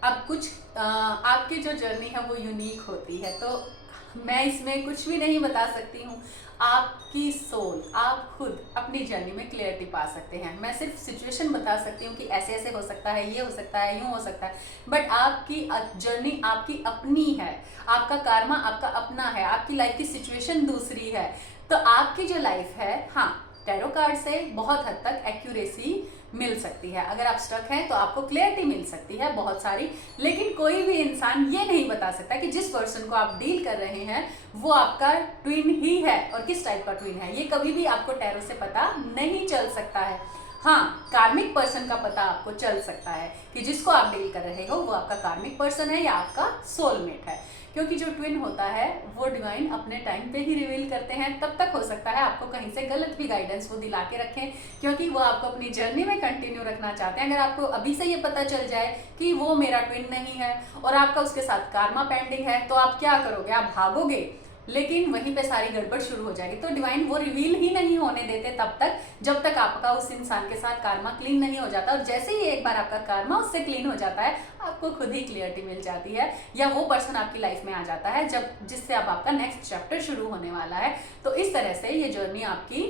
अब कुछ आपकी जो जर्नी है वो यूनिक होती है, तो मैं इसमें कुछ भी नहीं बता सकती हूँ। आपकी सोल, आप खुद अपनी जर्नी में क्लियरिटी पा सकते हैं। मैं सिर्फ सिचुएशन बता सकती हूँ कि ऐसे ऐसे हो सकता है, ये हो सकता है, यूँ हो सकता है, बट आपकी जर्नी आपकी अपनी है, आपका कार्मा आपका अपना है, आपकी लाइफ की सिचुएशन दूसरी है। तो आपकी जो लाइफ है, हाँ, टैरो कार्ड से बहुत हद तक एक्यूरेसी मिल सकती है। अगर आप स्टक हैं तो आपको क्लियरिटी मिल सकती है बहुत सारी, लेकिन कोई भी इंसान ये नहीं बता सकता कि जिस पर्सन को आप डील कर रहे हैं वो आपका ट्विन ही है और किस टाइप का ट्विन है। ये कभी भी आपको टैरो से पता नहीं चल सकता है। हाँ, कार्मिक पर्सन का पता आपको चल सकता है कि जिसको आप डील कर रहे हो वो आपका कार्मिक पर्सन है या आपका सोलमेट है, क्योंकि जो ट्विन होता है वो डिवाइन अपने टाइम पे ही रिवील करते हैं। तब तक हो सकता है आपको कहीं से गलत भी गाइडेंस वो दिला के रखें, क्योंकि वो आपको अपनी जर्नी में कंटिन्यू रखना चाहते हैं। अगर आपको अभी से ये पता चल जाए कि वो मेरा ट्विन नहीं है और आपका उसके साथ कार्मा पेंडिंग है, तो आप क्या करोगे? आप भागोगे, लेकिन वहीं पे सारी गड़बड़ शुरू हो जाएगी। तो डिवाइन वो रिवील ही नहीं होने देते तब तक जब तक आपका उस इंसान के साथ कार्मा क्लीन नहीं हो जाता। और जैसे ही एक बार आपका कार्मा उससे क्लीन हो जाता है, आपको खुद ही क्लियरिटी मिल जाती है, या वो पर्सन आपकी लाइफ में आ जाता है जब जिससे अब आपका नेक्स्ट चैप्टर शुरू होने वाला है। तो इस तरह से ये जर्नी आपकी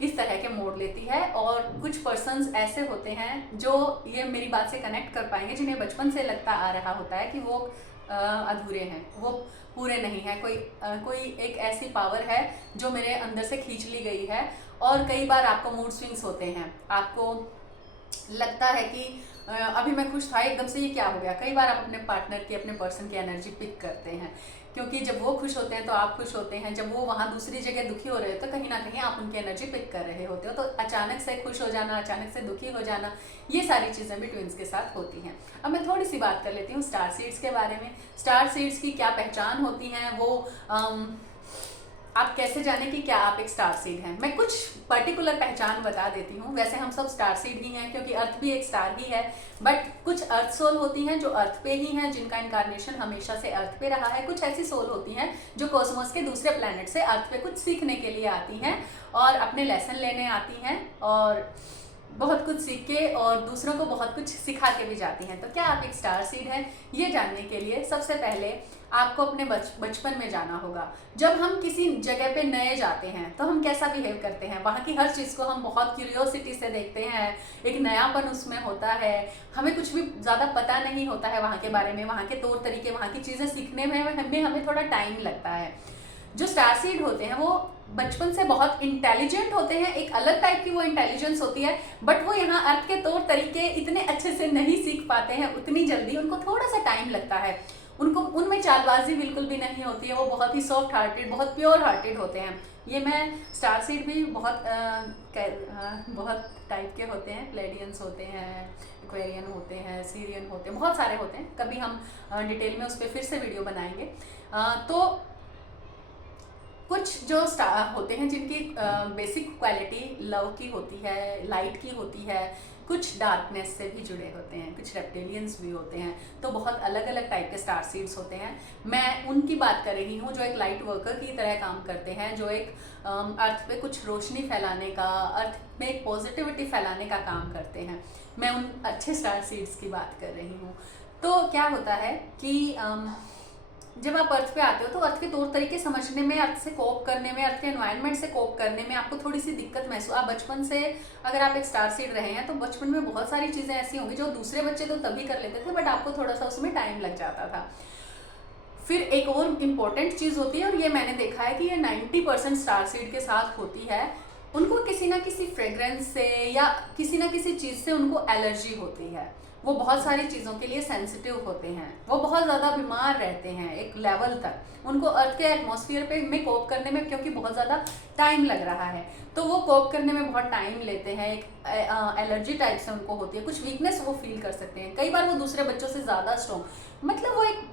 इस तरह के मोड़ लेती है। और कुछ पर्सन्स ऐसे होते हैं जो ये मेरी बात से कनेक्ट कर पाएंगे, जिन्हें बचपन से लगता आ रहा होता है कि वो अधूरे हैं, वो पूरे नहीं हैं। कोई एक ऐसी पावर है जो मेरे अंदर से खींच ली गई है। और कई बार आपको मूड स्विंग्स होते हैं, आपको लगता है कि अभी मैं खुश था, एकदम से ये क्या हो गया। कई बार आप अपने पार्टनर की, अपने पर्सन की एनर्जी पिक करते हैं, क्योंकि जब वो खुश होते हैं तो आप खुश होते हैं, जब वो वहाँ दूसरी जगह दुखी हो रहे हो तो कहीं ना कहीं आप उनकी एनर्जी पिक कर रहे होते हो। तो अचानक से खुश हो जाना, अचानक से दुखी हो जाना, ये सारी चीज़ें भी ट्विंस के साथ होती हैं। अब मैं थोड़ी सी बात कर लेती हूँ स्टार सीड्स के बारे में। स्टार सीड्स की क्या पहचान होती है, वो आप कैसे जाने कि क्या आप एक स्टार सीड हैं। मैं कुछ पर्टिकुलर पहचान बता देती हूँ। वैसे हम सब स्टार सीड ही हैं, क्योंकि अर्थ भी एक स्टार ही है, बट कुछ अर्थ सोल होती हैं जो अर्थ पे ही हैं, जिनका इनकारनेशन हमेशा से अर्थ पे रहा है। कुछ ऐसी सोल होती हैं जो कॉस्मोस के दूसरे प्लैनेट से अर्थ पे कुछ सीखने के लिए आती हैं और अपने लेसन लेने आती हैं, और बहुत कुछ सीख के और दूसरों को बहुत कुछ सिखा के भी जाती हैं। तो क्या आप एक स्टार सीड हैं, ये जानने के लिए सबसे पहले आपको अपने बचपन में जाना होगा। जब हम किसी जगह पे नए जाते हैं तो हम कैसा बिहेव करते हैं, वहाँ की हर चीज़ को हम बहुत क्यूरियोसिटी से देखते हैं, एक नयापन उसमें होता है, हमें कुछ भी ज़्यादा पता नहीं होता है वहाँ के बारे में, वहाँ के तौर तरीके, वहाँ की चीज़ें सीखने में हमें थोड़ा टाइम लगता है। जो स्टार सीड होते हैं वो बचपन से बहुत इंटेलिजेंट होते हैं, एक अलग टाइप की वो इंटेलिजेंस होती है, बट वो यहाँ अर्थ के तौर तरीके इतने अच्छे से नहीं सीख पाते हैं उतनी जल्दी, उनको थोड़ा सा टाइम लगता है। उनको उनमें चालबाजी बिल्कुल भी नहीं होती है, वो बहुत ही सॉफ्ट हार्टेड, बहुत प्योर हार्टेड होते हैं। ये मैं स्टार सीड भी बहुत टाइप के होते हैं, प्लेडियंस होते हैं, एक्वेरियन होते हैं, सीरियन होते हैं, बहुत सारे होते हैं। कभी हम डिटेल में उस पर फिर से वीडियो बनाएंगे। तो कुछ जो स्टार होते हैं जिनकी बेसिक क्वालिटी लव की होती है, लाइट की होती है, कुछ डार्कनेस से भी जुड़े होते हैं, कुछ रेप्टिलियंस भी होते हैं। तो बहुत अलग अलग टाइप के स्टार सीड्स होते हैं। मैं उनकी बात कर रही हूँ जो एक लाइट वर्कर की तरह काम करते हैं, जो एक अर्थ पे कुछ रोशनी फैलाने का, अर्थ में एक पॉजिटिविटी फैलाने का काम करते हैं। मैं उन अच्छे स्टार सीड्स की बात कर रही हूँ। तो क्या होता है कि जब आप अर्थ पे आते हो तो अर्थ के तौर तरीके समझने में, अर्थ से कोप करने में, अर्थ के एनवायरनमेंट से कोप करने में आपको थोड़ी सी दिक्कत महसूस। आप बचपन से अगर आप एक स्टार सीड रहे हैं तो बचपन में बहुत सारी चीज़ें ऐसी होंगी जो दूसरे बच्चे तो तभी कर लेते थे, बट आपको थोड़ा सा उसमें टाइम लग जाता था। फिर एक और इम्पोर्टेंट चीज़ होती है, और ये मैंने देखा है कि ये 90% स्टार सीड के साथ होती है, उनको किसी ना किसी फ्रेग्रेंस से या किसी ना किसी चीज़ से उनको एलर्जी होती है। वो बहुत सारी चीज़ों के लिए सेंसिटिव होते हैं, वो बहुत ज़्यादा बीमार रहते हैं एक लेवल तक। उनको अर्थ के एटमॉस्फेयर पे में कोप करने में क्योंकि बहुत ज़्यादा टाइम लग रहा है, तो वो कोप करने में बहुत टाइम लेते हैं। एक एलर्जी टाइप से उनको होती है, कुछ वीकनेस वो फील कर सकते हैं। कई बार वो दूसरे बच्चों से ज़्यादा स्ट्रॉन्ग, मतलब वो एक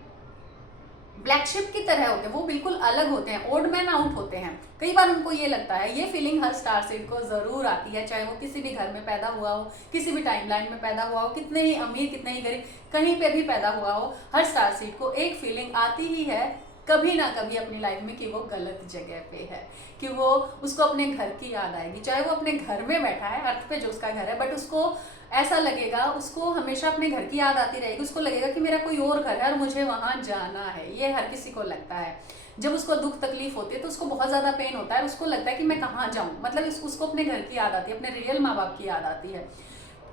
ब्लैक शिप की तरह होते हैं, वो बिल्कुल अलग होते हैं, ओड मैन आउट होते हैं। कई बार उनको ये लगता है, ये फीलिंग हर स्टार सीड को ज़रूर आती है, चाहे वो किसी भी घर में पैदा हुआ हो, किसी भी टाइमलाइन में पैदा हुआ हो, कितने ही अमीर कितने ही गरीब कहीं पे भी पैदा हुआ हो, हर स्टार सीड को एक फीलिंग आती ही है कभी ना कभी अपनी लाइफ में कि वो गलत जगह पे है, कि वो उसको अपने घर की याद आएगी। चाहे वो अपने घर में बैठा है, अर्थ पे जो उसका घर है, बट उसको ऐसा लगेगा, उसको हमेशा अपने घर की याद आती रहेगी। उसको लगेगा कि मेरा कोई और घर है और मुझे वहाँ जाना है। ये हर किसी को लगता है। जब उसको दुख तकलीफ होती है तो उसको बहुत ज़्यादा पेन होता है, उसको लगता है कि मैं कहाँ जाऊँ, मतलब उसको अपने घर की याद आती है, अपने रियल माँ बाप की याद आती है।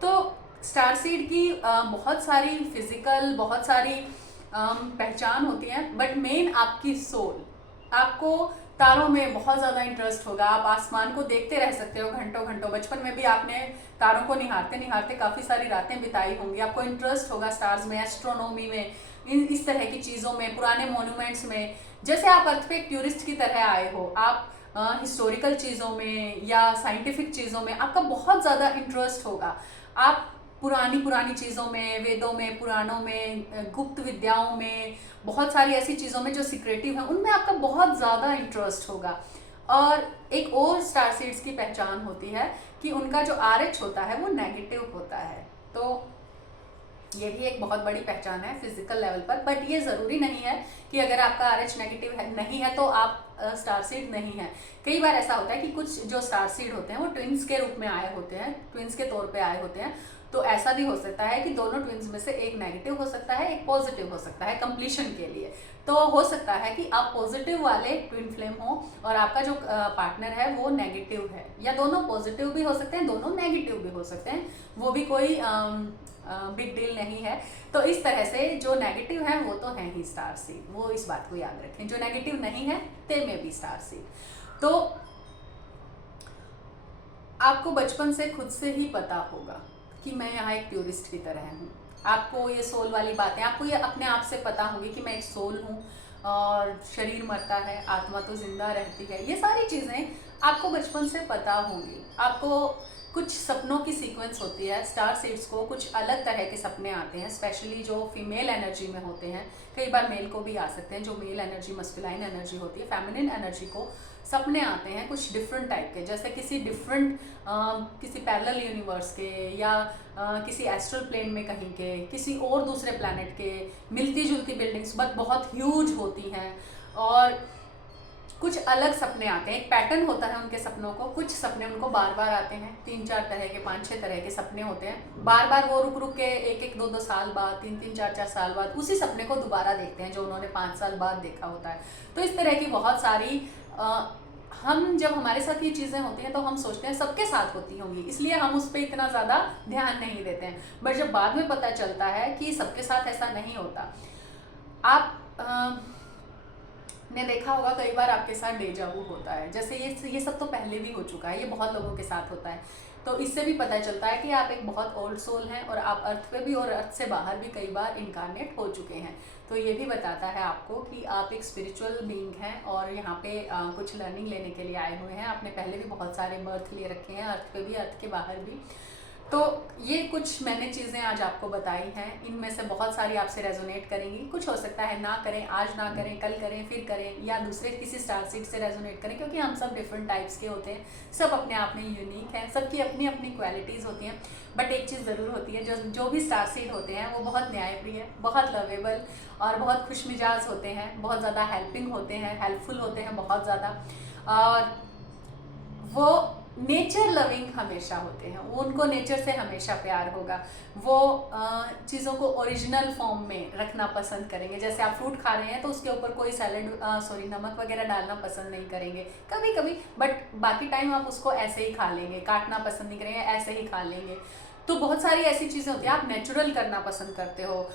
तो स्टार सीड की बहुत सारी फिजिकल, बहुत सारी पहचान होती है, बट मेन आपकी सोल। आपको तारों में बहुत ज़्यादा इंटरेस्ट होगा, आप आसमान को देखते रह सकते हो घंटों घंटों। बचपन में भी आपने तारों को निहारते निहारते काफ़ी सारी रातें बिताई होंगी। आपको इंटरेस्ट होगा स्टार्स में, एस्ट्रोनॉमी में, इस तरह की चीज़ों में, पुराने मोन्यूमेंट्स में। जैसे आप अर्थ पे एक टूरिस्ट की तरह आए हो, आप हिस्टोरिकल चीज़ों में या साइंटिफिक चीज़ों में आपका बहुत ज़्यादा इंटरेस्ट होगा। आप पुरानी पुरानी चीज़ों में, वेदों में, पुराणों में, गुप्त विद्याओं में, बहुत सारी ऐसी चीज़ों में जो सिक्रेटिव हैं उनमें आपका बहुत ज़्यादा इंटरेस्ट होगा। और एक और स्टार सीड्स की पहचान होती है कि उनका जो RH होता है वो नेगेटिव होता है। तो ये भी एक बहुत बड़ी पहचान है फिजिकल लेवल पर। बट ये ज़रूरी नहीं है कि अगर आपका RH नेगेटिव है नहीं है तो आप स्टार सीड नहीं है। कई बार ऐसा होता है कि कुछ जो स्टार सीड होते हैं वो ट्विंस के रूप में आए होते हैं, ट्विंस के तौर पे आए होते हैं। तो ऐसा भी हो सकता है कि दोनों ट्विंस में से एक नेगेटिव हो सकता है, एक पॉजिटिव हो सकता है कंप्लीशन के लिए। तो हो सकता है कि आप पॉजिटिव वाले ट्विन फ्लेम हो और आपका जो पार्टनर है वो नेगेटिव है, या दोनों पॉजिटिव भी हो सकते हैं, दोनों नेगेटिव भी हो सकते हैं, वो भी कोई बिग डील नहीं है। तो इस तरह से जो नेगेटिव है वो तो है ही स्टार सीड, वो इस बात को याद रखें। जो नेगेटिव नहीं है ते में भी स्टार सीड। तो आपको बचपन से खुद से ही पता होगा कि मैं यहाँ एक टूरिस्ट की तरह हूँ। आपको ये सोल वाली बातें, आपको ये अपने आप से पता होगी कि मैं एक सोल हूँ और शरीर मरता है, आत्मा तो जिंदा रहती है। ये सारी चीज़ें आपको बचपन से पता होंगी। आपको कुछ सपनों की सीक्वेंस होती है। स्टार सीड्स को कुछ अलग तरह के सपने आते हैं, स्पेशली जो फीमेल एनर्जी में होते हैं। कई बार मेल को भी आ सकते हैं। जो मेल एनर्जी, मस्कुलाइन एनर्जी होती है, फेमिनिन एनर्जी को सपने आते हैं कुछ डिफरेंट टाइप के, जैसे किसी डिफरेंट किसी पैरेलल यूनिवर्स के, या किसी एस्ट्रल प्लेन में कहीं के, किसी और दूसरे प्लैनेट के, मिलती जुलती बिल्डिंग्स बट बहुत ह्यूज होती हैं, और कुछ अलग सपने आते हैं। एक पैटर्न होता है उनके सपनों को। कुछ सपने उनको बार बार आते हैं, 3-4 तरह के, 5-6 तरह के सपने होते हैं। बार बार वो रुक रुक के 1-1, 2-2 साल बाद, 3-3, 4-4 साल बाद उसी सपने को दोबारा देखते हैं जो उन्होंने 5 साल बाद देखा होता है। तो इस तरह की बहुत सारी हम जब हमारे साथ ये चीज़ें होती हैं तो हम सोचते हैं सबके साथ होती होंगी, इसलिए हम उस पर इतना ज़्यादा ध्यान नहीं देते हैं। बट जब बाद में पता चलता है कि सबके साथ ऐसा नहीं होता। आप ने देखा होगा कई बार आपके साथ डेजावू होता है, जैसे ये सब तो पहले भी हो चुका है, ये बहुत लोगों के साथ होता है। तो इससे भी पता चलता है कि आप एक बहुत ओल्ड सोल हैं और आप अर्थ पे भी और अर्थ से बाहर भी कई बार इनकारनेट हो चुके हैं। तो ये भी बताता है आपको कि आप एक स्पिरिचुअल बीइंग हैं और यहाँ पे कुछ लर्निंग लेने के लिए आए हुए हैं। आपने पहले भी बहुत सारे बर्थ ले रखे हैं, अर्थ पे भी, अर्थ के बाहर भी। तो ये कुछ मैंने चीज़ें आज आपको बताई हैं, इनमें से बहुत सारी आपसे रेजोनेट करेंगी। कुछ हो सकता है ना करें, आज ना करें, कल करें, फिर करें, या दूसरे किसी स्टार सीड से रेजोनेट करें, क्योंकि हम सब डिफरेंट टाइप्स के होते हैं, सब अपने आप में यूनिक हैं, सबकी अपनी अपनी क्वालिटीज़ होती हैं। बट एक चीज़ ज़रूर होती है, जो भी स्टार सीड होते हैं वो बहुत न्यायप्रिय, बहुत लवेबल और बहुत खुशमिजाज होते हैं, बहुत ज़्यादा हेल्पिंग होते हैं, हेल्पफुल होते हैं बहुत ज़्यादा, और वो नेचर लविंग हमेशा होते हैं। वो उनको नेचर से हमेशा प्यार होगा। वो चीज़ों को ओरिजिनल फॉर्म में रखना पसंद करेंगे। जैसे आप फ्रूट खा रहे हैं तो उसके ऊपर कोई सैलेड नमक वगैरह डालना पसंद नहीं करेंगे कभी कभी, बट बाकी टाइम आप उसको ऐसे ही खा लेंगे। काटना पसंद नहीं करेंगे, ऐसे ही खा लेंगे। तो बहुत सारी ऐसी चीज़ें होती हैं। आप नेचुरल करना पसंद करते हो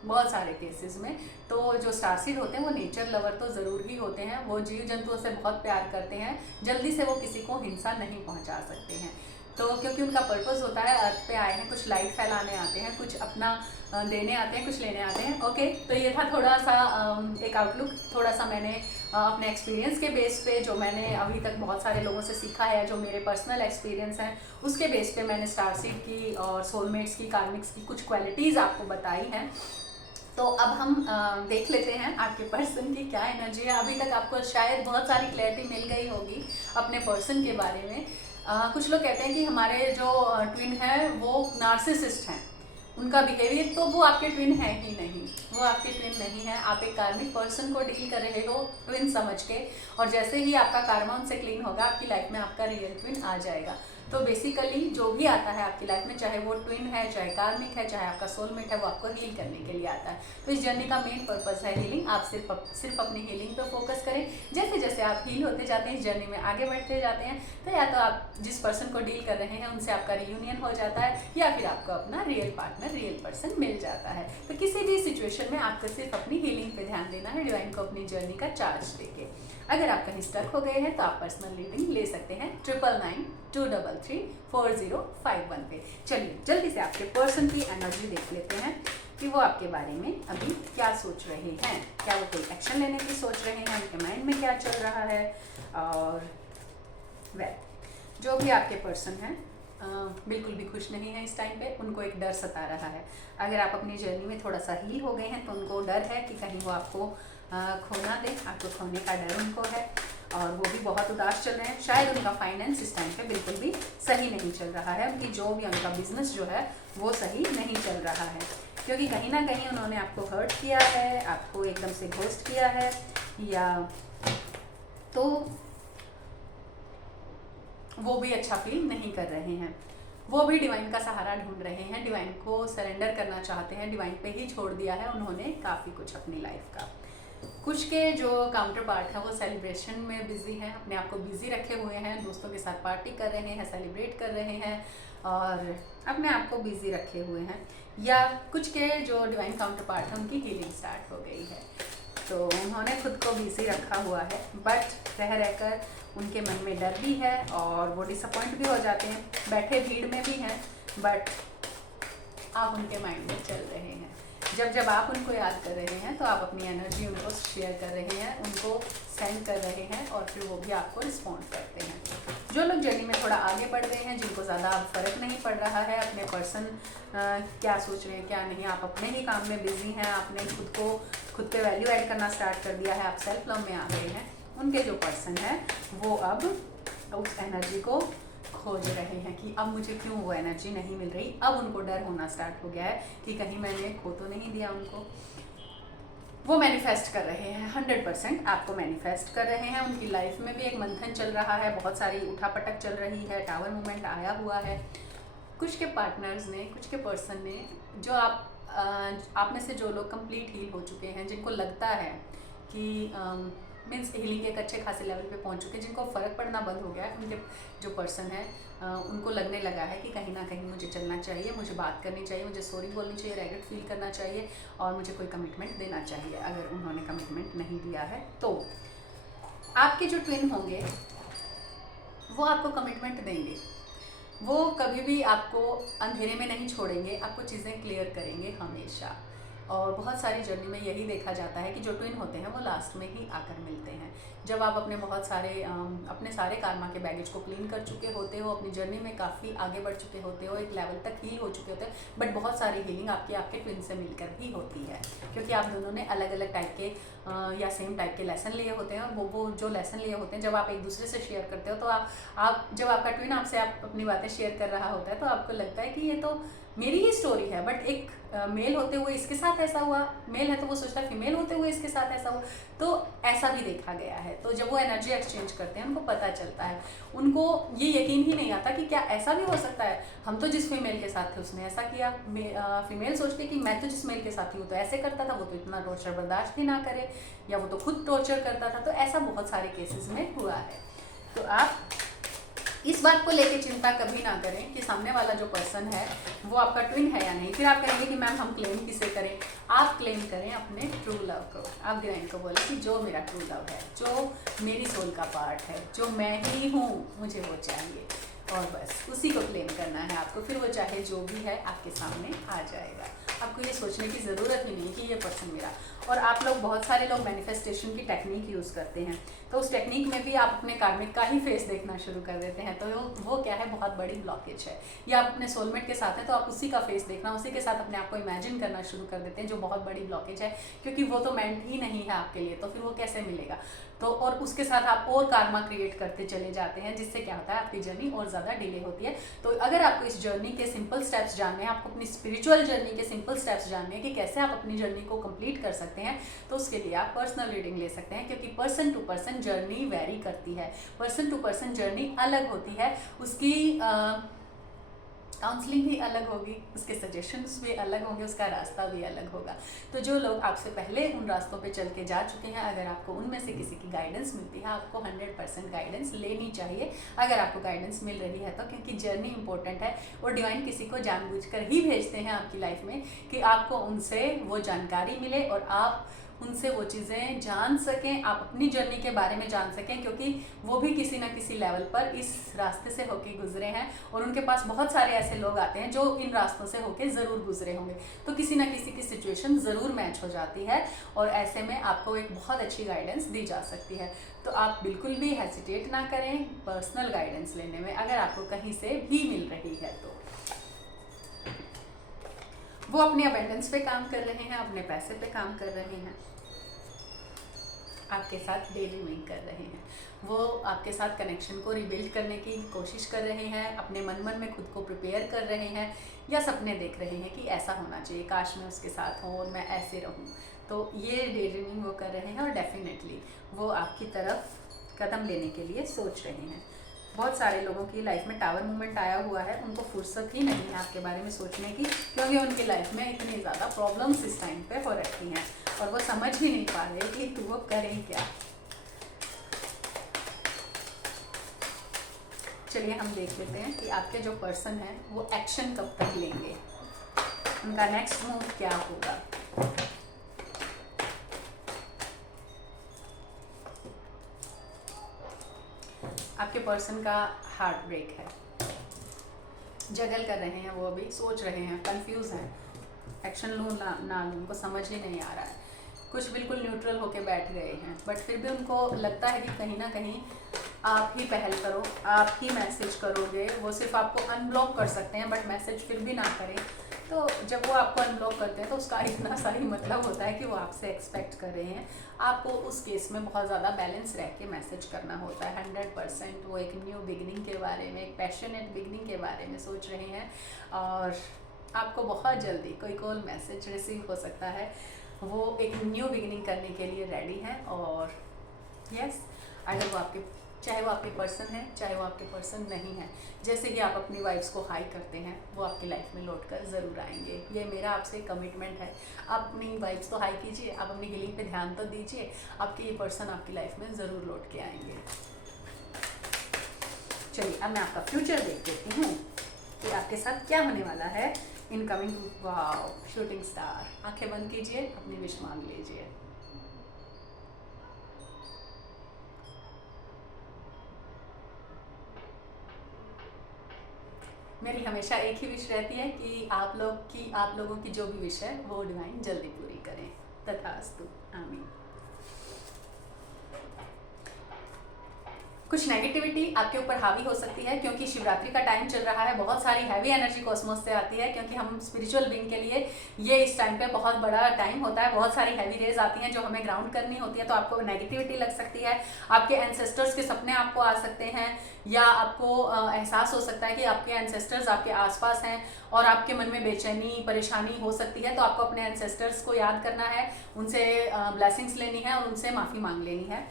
बहुत सारे केसेस में। तो जो स्टार सीड होते हैं वो नेचर लवर तो ज़रूर ही होते हैं। वो जीव जंतुओं से बहुत प्यार करते हैं, जल्दी से वो किसी को हिंसा नहीं पहुंचा सकते हैं। तो क्योंकि उनका पर्पस होता है, अर्थ पे आए हैं, कुछ लाइट फैलाने आते हैं, कुछ अपना देने आते हैं, कुछ लेने आते हैं। ओके, तो ये था थोड़ा सा एक आउटलुक, थोड़ा सा मैंने अपने एक्सपीरियंस के बेस पे, जो मैंने अभी तक बहुत सारे लोगों से सीखा है, जो मेरे पर्सनल एक्सपीरियंस हैं, उसके बेस पे मैंने स्टार सीड की और सोलमेट्स की, कार्मिक्स की कुछ क्वालिटीज़ आपको बताई हैं। तो अब हम देख लेते हैं आपके पर्सन की क्या एनर्जी है। अभी तक आपको शायद बहुत सारी क्लैरिटी मिल गई होगी अपने पर्सन के बारे में। कुछ लोग कहते हैं कि हमारे जो ट्विन है वो नार्सिसिस्ट हैं, उनका बिहेवियर, तो वो आपके ट्विन है ही नहीं, वो आपके ट्विन नहीं है। आप एक कार्मिक पर्सन को डील कर रहे हो ट्विन समझ के, और जैसे ही आपका कार्मा उनसे क्लीन होगा आपकी लाइफ में आपका रियल ट्विन आ जाएगा। तो बेसिकली जो भी आता है आपकी लाइफ में, चाहे वो ट्विन है, चाहे कार्मिक है, चाहे आपका सोलमेट है, वो आपको हील करने के लिए आता है। तो इस जर्नी का मेन पर्पस है हीलिंग। आप सिर्फ अपनी हीलिंग पर फोकस करें। जैसे जैसे आप हील होते जाते हैं, इस जर्नी में आगे बढ़ते जाते हैं, तो या तो आप जिस पर्सन को डील कर रहे हैं उनसे आपका रियूनियन हो जाता है, या फिर आपको अपना रियल पार्टनर, रियल पर्सन मिल जाता है। तो किसी भी सिचुएशन में आपको सिर्फ अपनी हीलिंग पे ध्यान देना है, डिवाइन को अपनी जर्नी का चार्ज देके। अगर आप कहीं स्टक हो गए हैं तो आप पर्सनल रीडिंग ले सकते हैं 9992334051 पे। चलिए जल्दी से आपके पर्सन की एनर्जी देख लेते हैं कि वो आपके बारे में अभी क्या सोच रहे हैं। क्या वो कोई एक्शन लेने की सोच रहे हैं, उनके माइंड में क्या चल रहा है, और जो भी आपके पर्सन हैं बिल्कुल भी खुश नहीं है इस टाइम पे, उनको एक डर सता रहा है। अगर आप अपनी जर्नी में थोड़ा सा हील हो गए हैं तो उनको डर है कि कहीं वो आपको खोना दे, आपको खोने का डर उनको है, और वो भी बहुत उदास चल रहे हैं। शायद उनका फाइनेंस इस टाइम पे बिल्कुल भी सही नहीं चल रहा है, उनकी जॉब या उनका बिजनेस जो है वो सही नहीं चल रहा है, क्योंकि कहीं ना कहीं उन्होंने आपको हर्ट किया है, आपको एकदम से घोस्ट किया है, या तो वो भी अच्छा फील नहीं कर रहे हैं। वो भी डिवाइन का सहारा ढूंढ रहे हैं, डिवाइन को सरेंडर करना चाहते हैं, डिवाइन पे ही छोड़ दिया है उन्होंने काफ़ी कुछ अपनी लाइफ का। कुछ के जो काउंटर पार्ट है वो सेलिब्रेशन में बिजी हैं, अपने आप को बिजी रखे हुए हैं, दोस्तों के साथ पार्टी कर रहे हैं, सेलिब्रेट कर रहे हैं और अपने आप को बिजी रखे हुए हैं। या कुछ के जो डिवाइन काउंटर पार्ट है उनकी हीलिंग स्टार्ट हो गई है, तो उन्होंने खुद को बिजी रखा हुआ है, बट रह रहकर उनके मन में डर भी है और वो डिसअपॉइंट भी हो जाते हैं, बैठे भीड़ में भी हैं, बट आप उनके माइंड में चल रहे हैं। जब जब आप उनको याद कर रहे हैं तो आप अपनी एनर्जी उनको शेयर कर रहे हैं, उनको सेंड कर रहे हैं और फिर वो भी आपको रिस्पॉन्ड करते हैं। जो लोग जर्नी में थोड़ा आगे बढ़ गए हैं, जिनको ज़्यादा अब फ़र्क नहीं पड़ रहा है अपने पर्सन क्या सोच रहे हैं क्या नहीं, आप अपने ही काम में बिजी हैं, आपने खुद पे वैल्यू ऐड करना स्टार्ट कर दिया है, आप सेल्फ लव में आ गए हैं, उनके जो पर्सन है वो अब उस एनर्जी को खोज रहे हैं कि अब मुझे क्यों वो एनर्जी नहीं मिल रही। अब उनको डर होना स्टार्ट हो गया है कि कहीं मैंने खो तो नहीं दिया उनको। वो मैनिफेस्ट कर रहे हैं, 100% आपको मैनिफेस्ट कर रहे हैं। उनकी लाइफ में भी एक मंथन चल रहा है, बहुत सारी उठापटक चल रही है, टावर मूवमेंट आया हुआ है। कुछ के पार्टनर्स ने, कुछ के पर्सन ने, जो आप में से जो लोग कंप्लीट हील हो चुके हैं, जिनको लगता है कि मीन्स हीलिंग के एक अच्छे खासे लेवल पे पहुंच चुके हैं, जिनको फ़र्क पड़ना बंद हो गया है, उनके जो पर्सन है उनको लगने लगा है कि कहीं ना कहीं मुझे चलना चाहिए, मुझे बात करनी चाहिए, मुझे सॉरी बोलनी चाहिए, रेगेट फील करना चाहिए और मुझे कोई कमिटमेंट देना चाहिए। अगर उन्होंने कमिटमेंट नहीं दिया है तो आपके जो ट्विन होंगे वो आपको कमिटमेंट देंगे, वो कभी भी आपको अंधेरे में नहीं छोड़ेंगे, आपको चीज़ें क्लियर करेंगे हमेशा। और बहुत सारी जर्नी में यही देखा जाता है कि जो ट्विन होते हैं वो लास्ट में ही आकर मिलते हैं। जब आप अपने सारे कार्मा के बैगेज को क्लीन कर चुके होते हो, अपनी जर्नी में काफ़ी आगे बढ़ चुके होते हो, एक लेवल तक हील हो चुके होते हो, बट बहुत सारी हीलिंग आपके ट्विन से मिलकर ही होती है, क्योंकि आप दोनों ने अलग अलग टाइप के या सेम टाइप के लेसन लिए होते हैं। वो जो लेसन लिए होते हैं जब आप एक दूसरे से शेयर करते हो तो आप जब आपका ट्विन आपसे अपनी बातें शेयर कर रहा होता है तो आपको लगता है कि ये तो मेरी ही स्टोरी है, बट एक मेल होते हुए इसके साथ ऐसा हुआ, मेल है तो वो सोचता है फीमेल होते हुए इसके साथ ऐसा हुआ, तो ऐसा भी देखा गया है। तो जब वो एनर्जी एक्सचेंज करते हैं उनको पता चलता है, उनको ये यकीन ही नहीं आता कि क्या ऐसा भी हो सकता है, हम तो जिस फीमेल के साथ थे उसने ऐसा किया। फीमेल सोचती है कि मैं तो जिस मेल के साथ हूँ तो ऐसे करता था, वो तो इतना टॉर्चर बर्दाश्त ही ना करे, या वो तो खुद टॉर्चर करता था। तो ऐसा बहुत सारे केसेस में हुआ है। तो आप इस बात को लेके चिंता कभी ना करें कि सामने वाला जो पर्सन है वो आपका ट्विन है या नहीं। फिर आप कहेंगे कि मैम हम क्लेम किसे करें। आप क्लेम करें अपने ट्रू लव को। आप डिवाइन को बोले कि जो मेरा ट्रू लव है, जो मेरी सोल का पार्ट है, जो मैं ही हूँ, मुझे वो चाहिए, और बस उसी को क्लेम करना है आपको। फिर वो चाहे जो भी है आपके सामने आ जाएगा। आपको ये सोचने की ज़रूरत ही नहीं कि ये पर्सन मेरा। और आप लोग, बहुत सारे लोग मैनिफेस्टेशन की टेक्निक यूज़ करते हैं, तो उस टेक्निक में भी आप अपने कार्मिक का ही फेस देखना शुरू कर देते हैं। तो वो क्या है, बहुत बड़ी ब्लॉकेज है। या आप अपने सोलमेट के साथ हैं तो आप उसी का फेस देखना, उसी के साथ अपने आप को इमेजिन करना शुरू कर देते हैं, जो बहुत बड़ी ब्लॉकेज है, क्योंकि वो तो मेंट ही नहीं है आपके लिए, तो फिर वो कैसे मिलेगा। तो और उसके साथ आप और कार्मा क्रिएट करते चले जाते हैं, जिससे क्या होता है, आपकी जर्नी और ज़्यादा डिले होती है। तो अगर आपको इस जर्नी के सिंपल स्टेप्स जानने हैं, आपको अपनी स्पिरिचुअल जर्नी के सिंपल स्टेप्स जानने हैं कि कैसे आप अपनी जर्नी को कंप्लीट कर सकते हैं, तो उसके लिए आप पर्सनल रीडिंग ले सकते हैं, क्योंकि person to person journey vary करती है, पर्सन टू पर्सन जर्नी अलग होती है, उसकी काउंसलिंग भी अलग होगी, उसके सजेशंस भी अलग होंगे, उसका रास्ता भी अलग होगा। तो जो लोग आपसे पहले उन रास्तों पे चल के जा चुके हैं, अगर आपको उनमें से किसी की गाइडेंस मिलती है, आपको 100% गाइडेंस लेनी चाहिए, अगर आपको गाइडेंस मिल रही है तो, क्योंकि जर्नी इंपॉर्टेंट है। और डिवाइन किसी को जानबूझकर ही भेजते हैं आपकी लाइफ में कि आपको उनसे वो जानकारी मिले और आप उनसे वो चीज़ें जान सकें, आप अपनी जर्नी के बारे में जान सकें, क्योंकि वो भी किसी ना किसी लेवल पर इस रास्ते से होके गुजरे हैं और उनके पास बहुत सारे ऐसे लोग आते हैं जो इन रास्तों से होके ज़रूर गुजरे होंगे। तो किसी ना किसी की सिचुएशन ज़रूर मैच हो जाती है और ऐसे में आपको एक बहुत अच्छी गाइडेंस दी जा सकती है। तो आप बिल्कुल भी हेजिटेट ना करें पर्सनल गाइडेंस लेने में, अगर आपको कहीं से भी मिल रही है तो। वो अपने अबेंडेंस पे काम कर रहे हैं, अपने पैसे पे काम कर रहे हैं, आपके साथ डे ड्रीमिंग कर रहे हैं, वो आपके साथ कनेक्शन को रिबिल्ड करने की कोशिश कर रहे हैं, अपने मन में खुद को प्रिपेयर कर रहे हैं या सपने देख रहे हैं कि ऐसा होना चाहिए, काश मैं उसके साथ हूँ और मैं ऐसे रहूँ। तो ये डे ड्रीमिंग वो कर रहे हैं और डेफिनेटली वो आपकी तरफ कदम लेने के लिए सोच रहे हैं। बहुत सारे लोगों की लाइफ में टावर मूवमेंट आया हुआ है, उनको फुर्सत ही नहीं है आपके बारे में सोचने की, क्योंकि उनकी लाइफ में इतनी ज़्यादा प्रॉब्लम्स इस टाइम पे हो रखी हैं और वो समझ भी नहीं पा रहे कि वो करें क्या। चलिए हम देख लेते हैं कि आपके जो पर्सन है वो एक्शन कब तक लेंगे, उनका नेक्स्ट मूव क्या होगा। आपके पर्सन का हार्ट ब्रेक है, जगल कर रहे हैं, वो अभी सोच रहे हैं, कंफ्यूज हैं, एक्शन लूँ ना लूँ, उनको समझ ही नहीं आ रहा है। कुछ बिल्कुल न्यूट्रल होके बैठ गए हैं, बट फिर भी उनको लगता है कि कहीं ना कहीं आप ही पहल करो, आप ही मैसेज करोगे। वो सिर्फ आपको अनब्लॉक कर सकते हैं बट मैसेज फिर भी ना करें। तो जब वो आपको अनब्लॉक करते हैं तो उसका इतना सारी मतलब होता है कि वो आपसे एक्सपेक्ट कर रहे हैं। आपको उस केस में बहुत ज़्यादा बैलेंस रह के मैसेज करना होता है 100%। वो एक न्यू बिगनिंग के बारे में, एक पैशनेट बिगनिंग के बारे में सोच रहे हैं और आपको बहुत जल्दी कोई कॉल मैसेज रिसीव हो सकता है। वो एक न्यू बिगनिंग करने के लिए रेडी है और यस, अगर वो आपके, चाहे वो आपके पर्सन है चाहे वो आपके पर्सन नहीं है, जैसे कि आप अपनी वाइफ्स को हाई करते हैं वो आपकी लाइफ में लौट कर ज़रूर आएंगे। ये मेरा आपसे कमिटमेंट है। आप अपनी वाइफ्स को हाई कीजिए, आप अपनी गिलिंग पे ध्यान तो दीजिए, आपके ये पर्सन आपकी लाइफ में ज़रूर लौट के आएंगे। चलिए अब मैं आपका फ्यूचर देख देती हूँ कि आपके साथ क्या होने वाला है इनकमिंग। Wow, shooting star. आंखें बंद कीजिए, अपनी विश मांग लीजिए। मेरी हमेशा एक ही विश रहती है कि आप लोगों की जो भी विश है वो डिवाइन जल्दी पूरी करें। तथास्तु, आमीन। कुछ नेगेटिविटी आपके ऊपर हावी हो सकती है क्योंकि शिवरात्रि का टाइम चल रहा है। बहुत सारी हैवी एनर्जी कॉस्मोस से आती है क्योंकि हम स्पिरिचुअल बीइंग के लिए ये इस टाइम पे बहुत बड़ा टाइम होता है। बहुत सारी हैवी रेज आती हैं जो हमें ग्राउंड करनी होती है, तो आपको नेगेटिविटी लग सकती है। आपके एंसेस्टर्स के सपने आपको आ सकते हैं या आपको एहसास हो सकता है कि आपके एंसेस्टर्स आपके आसपास हैं और आपके मन में बेचैनी परेशानी हो सकती है। तो आपको अपने एंसेस्टर्स को याद करना है, उनसे ब्लेसिंग्स लेनी है और उनसे माफ़ी मांग लेनी है।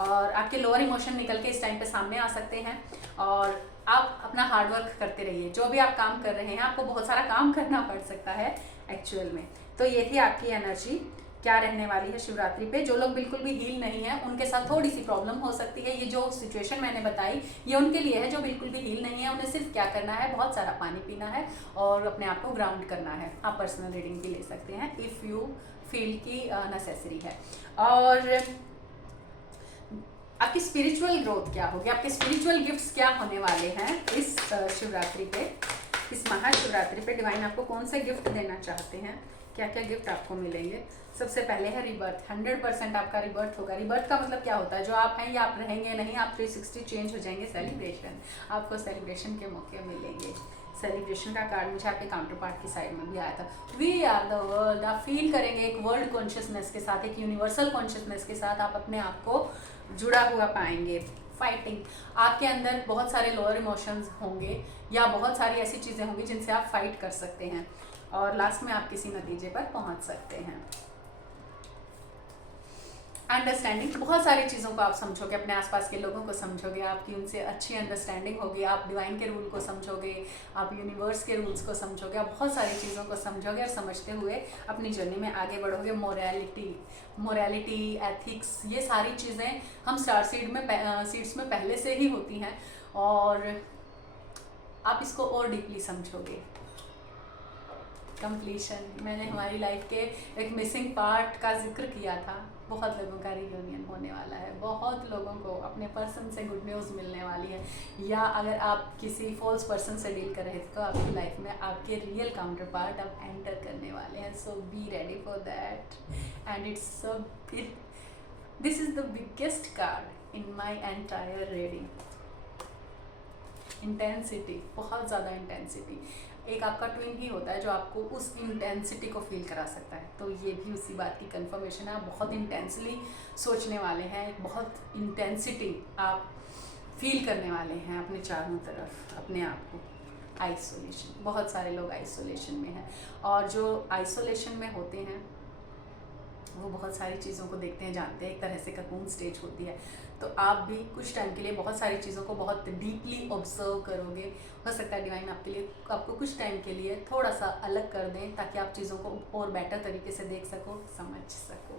और आपके लोअर इमोशन निकल के इस टाइम पे सामने आ सकते हैं और आप अपना हार्डवर्क करते रहिए। जो भी आप काम कर रहे हैं, आपको बहुत सारा काम करना पड़ सकता है एक्चुअल में। तो ये थी आपकी एनर्जी क्या रहने वाली है शिवरात्रि पे। जो लोग बिल्कुल भी हील नहीं है उनके साथ थोड़ी सी प्रॉब्लम हो सकती है। ये जो सिचुएशन मैंने बताई ये उनके लिए है जो बिल्कुल भी हील नहीं है। उन्हें सिर्फ क्या करना है, बहुत सारा पानी पीना है और अपने आप को ग्राउंड करना है। आप पर्सनल रीडिंग भी ले सकते हैं इफ़ यू फील की नेसेसरी है। और आपकी स्पिरिचुअल ग्रोथ क्या होगी, आपके स्पिरिचुअल गिफ्ट्स क्या होने वाले हैं इस शिवरात्रि पे, इस महाशिवरात्रि पे डिवाइन आपको कौन से गिफ्ट देना चाहते हैं, क्या क्या गिफ्ट आपको मिलेंगे। सबसे पहले है रिबर्थ। 100% आपका रिबर्थ होगा। रिबर्थ का मतलब क्या होता है, जो आप हैं या आप रहेंगे नहीं, आप 360 चेंज हो जाएंगे। सेलिब्रेशन, आपको सेलिब्रेशन के मौके मिलेंगे। सेलिब्रेशन का कार्ड मुझे आपके काउंटर पार्ट की साइड में भी आया था। We are the world. आप फील करेंगे एक वर्ल्ड कॉन्शियसनेस के साथ, एक यूनिवर्सल कॉन्शियसनेस के साथ आप अपने आप को जुड़ा हुआ पाएंगे। फाइटिंग, आपके अंदर बहुत सारे लोअर इमोशंस होंगे या बहुत सारी ऐसी चीज़ें होंगी जिनसे आप फाइट कर सकते हैं और लास्ट में आप किसी नतीजे पर पहुंच सकते हैं। अंडरस्टैंडिंग, बहुत सारी चीज़ों को आप समझोगे, अपने आसपास के लोगों को समझोगे, आपकी उनसे अच्छी अंडरस्टैंडिंग होगी, आप डिवाइन के रूल को समझोगे, आप यूनिवर्स के रूल्स को समझोगे, आप बहुत सारी चीज़ों को समझोगे और समझते हुए अपनी जर्नी में आगे बढ़ोगे। मोरालिटी, एथिक्स, ये सारी चीज़ें हम स्टार सीड्स में पहले से ही होती हैं और आप इसको और डीपली समझोगे। कंप्लीशन। मैंने हमारी लाइफ के एक मिसिंग पार्ट का जिक्र किया था। बहुत लोगों का रियूनियन होने वाला है, बहुत लोगों को अपने पर्सन से गुड न्यूज़ मिलने वाली है, या अगर आप किसी फॉल्स पर्सन से डील कर रहे थे तो आपकी लाइफ में आपके रियल काउंटर पार्ट आप एंटर करने वाले हैं। So be ready for that and this is the biggest card in my entire reading. Intensity, बहुत ज़्यादा इंटेंसिटी। एक आपका ट्विन ही होता है जो आपको उस इंटेंसिटी को फील करा सकता है, तो ये भी उसी बात की कंफर्मेशन है। आप बहुत इंटेंसली सोचने वाले हैं, बहुत इंटेंसिटी आप फील करने वाले हैं अपने चारों तरफ, अपने आप को। आइसोलेशन, बहुत सारे लोग आइसोलेशन में हैं, और जो आइसोलेशन में होते हैं वो बहुत सारी चीज़ों को देखते हैं, जानते हैं, एक तरह से ककून स्टेज होती है। तो आप भी कुछ टाइम के लिए बहुत सारी चीज़ों को बहुत डीपली ऑब्जर्व करोगे। हो सकता है डिवाइन आपके लिए आपको कुछ टाइम के लिए थोड़ा सा अलग कर दें, ताकि आप चीज़ों को और बेटर तरीके से देख सको, समझ सको।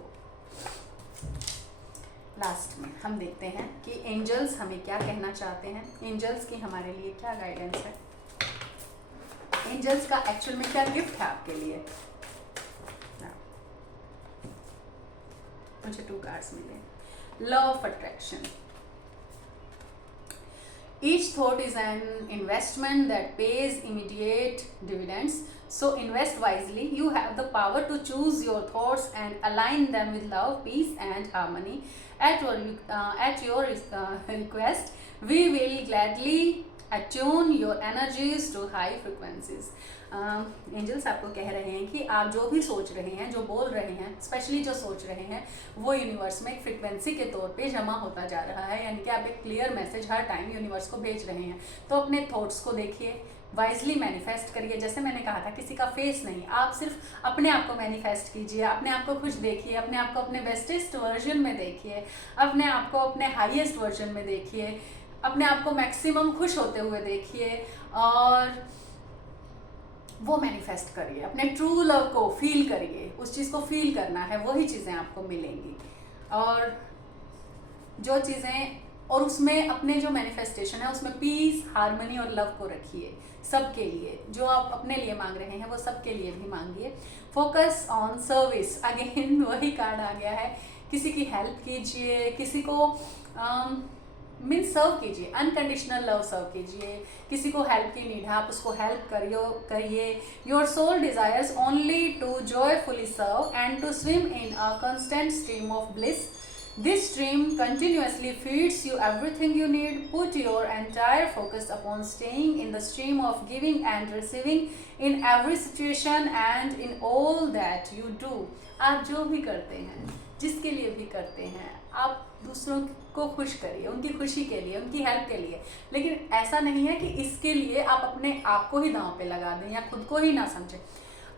लास्ट में हम देखते हैं कि एंजल्स हमें क्या कहना चाहते हैं, एंजल्स की हमारे लिए क्या गाइडेंस है, एंजल्स का एक्चुअल में क्या गिफ्ट है आपके लिए। मुझे 2 कार्ड्स मिले। Law of attraction. Each thought is an investment that pays immediate dividends. So invest wisely. You have the power to choose your thoughts and align them with love, peace, and harmony. At your request, we will gladly attune your energies to high frequencies. Angels आपको कह रहे हैं कि आप जो भी सोच रहे हैं, जो बोल रहे हैं, स्पेशली जो सोच रहे हैं, वो यूनिवर्स में एक फ्रिक्वेंसी के तौर पे जमा होता जा रहा है। यानी कि आप एक क्लियर मैसेज हर टाइम यूनिवर्स को भेज रहे हैं। तो अपने थॉट्स को देखिए, वाइजली मैनिफेस्ट करिए। जैसे मैंने कहा था, किसी का फेस नहीं, आप सिर्फ अपने आप को मैनिफेस्ट कीजिए, अपने आप को खुश देखिए, अपने आप को अपने बेस्टेस्ट वर्जन में देखिए, अपने आप को अपने हाईएस्ट वर्जन में देखिए, अपने आप को मैक्सिमम खुश होते हुए देखिए, और वो मैनिफेस्ट करिए। अपने ट्रू लव को फील करिए, उस चीज़ को फील करना है, वही चीज़ें आपको मिलेंगी। और जो चीज़ें, और उसमें अपने जो मैनिफेस्टेशन है उसमें पीस, हार्मनी और लव को रखिए सबके लिए। जो आप अपने लिए मांग रहे हैं वो सबके लिए भी मांगिए। फोकस ऑन सर्विस, अगेन वही कार्ड आ गया है। किसी की हेल्प कीजिए, किसी को मीन्स सर्व कीजिए, अनकंडीशनल लव सर्व कीजिए। किसी को हेल्प की नीड है, आप उसको हेल्प करिए। Your soul desires only to joyfully serve and to swim in a constant stream of bliss. This stream continuously feeds you everything you need. Put your entire focus upon staying in the stream of giving and receiving in every situation and in all that you do. आप जो भी करते हैं, जिसके लिए भी करते हैं, आप दूसरों को खुश करिए, उनकी खुशी के लिए, उनकी हेल्प के लिए। लेकिन ऐसा नहीं है कि इसके लिए आप अपने आप को ही दांव पे लगा दें या खुद को ही ना समझें।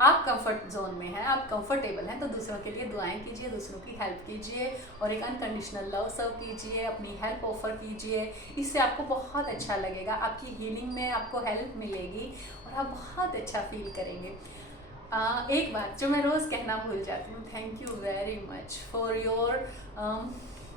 आप कंफर्ट जोन में हैं, आप कंफर्टेबल हैं, तो दूसरों के लिए दुआएं कीजिए, दूसरों की हेल्प कीजिए, और एक अनकंडीशनल लव सर्व कीजिए, अपनी हेल्प ऑफर कीजिए। इससे आपको बहुत अच्छा लगेगा, आपकी हीलिंग में आपको हेल्प मिलेगी और आप बहुत अच्छा फील करेंगे। एक बात जो मैं रोज़ कहना भूल जाती हूँ, thank you very much for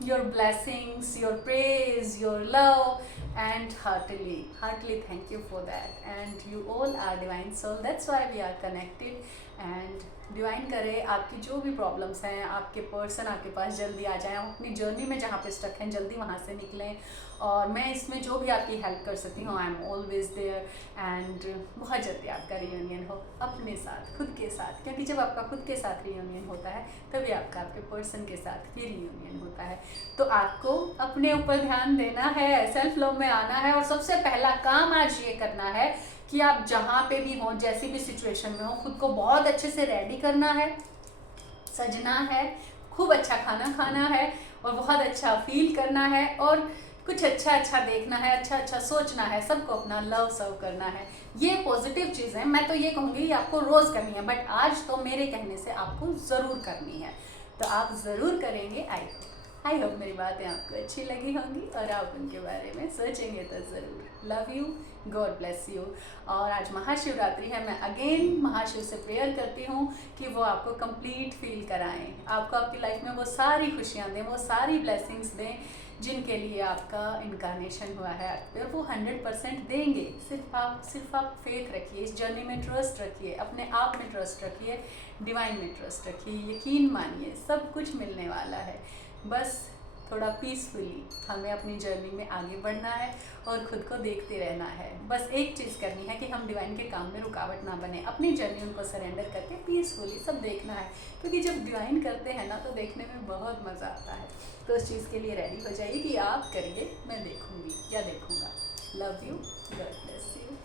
your blessings, your praise, your love, and heartily thank you for that. And you all are divine soul, that's why we are connected. And divine करे आपकी जो भी प्रॉब्लम्स हैं, आपके पर्सन आपके पास जल्दी आ जाएं, अपनी जर्नी में जहाँ पे स्टक हैं जल्दी वहाँ से निकलें। और मैं इसमें जो भी आपकी हेल्प कर सकती हूँ, I am always there. And बहुत जल्दी आपका रियूनियन हो अपने साथ, खुद के साथ, क्योंकि जब आपका खुद के साथ रियूनियन होता है तभी आपका आपके पर्सन के साथ भी रियूनियन होता है। तो आपको अपने ऊपर ध्यान देना है, सेल्फ लव में आना है, और सबसे पहला काम आज ये करना है कि आप जहाँ पे भी हों, जैसी भी सिचुएशन में हो, खुद को बहुत अच्छे से रेडी करना है, सजना है, खूब अच्छा खाना खाना है, और बहुत अच्छा फील करना है, और कुछ अच्छा देखना है, अच्छा सोचना है, सबको अपना लव सर्व करना है। ये पॉजिटिव चीज़ है। मैं तो ये कहूँगी आपको रोज़ करनी है, बट आज तो मेरे कहने से आपको ज़रूर करनी है, तो आप ज़रूर करेंगे। आई होप मेरी बातें आपको अच्छी लगी होंगी और आप उनके बारे में सोचेंगे तो ज़रूर। Love you, God bless you. और आज महाशिवरात्रि है, मैं अगेन महाशिव से प्रेयर करती हूँ कि वो आपको कंप्लीट फील कराएं, आपको आपकी लाइफ में वो सारी खुशियाँ दें, वो सारी ब्लेसिंग्स दें जिनके लिए आपका इनकारनेशन हुआ है अर्थ पे, और वो 100% देंगे। सिर्फ आप फेथ रखिए, इस जर्नी में ट्रस्ट रखिए, अपने आप में ट्रस्ट रखिए, डिवाइन में ट्रस्ट रखिए, यकीन मानिए सब कुछ मिलने वाला है। बस थोड़ा पीसफुली हमें अपनी जर्नी में आगे बढ़ना है और खुद को देखते रहना है। बस एक चीज़ करनी है कि हम डिवाइन के काम में रुकावट ना बने, अपनी जर्नी उनको सरेंडर करके पीसफुली सब देखना है, क्योंकि जब डिवाइन करते हैं ना तो देखने में बहुत मज़ा आता है। तो उस चीज़ के लिए रेडी हो जाइए कि आप करिए, मैं देखूँगी या देखूँगा। Love you, God bless you.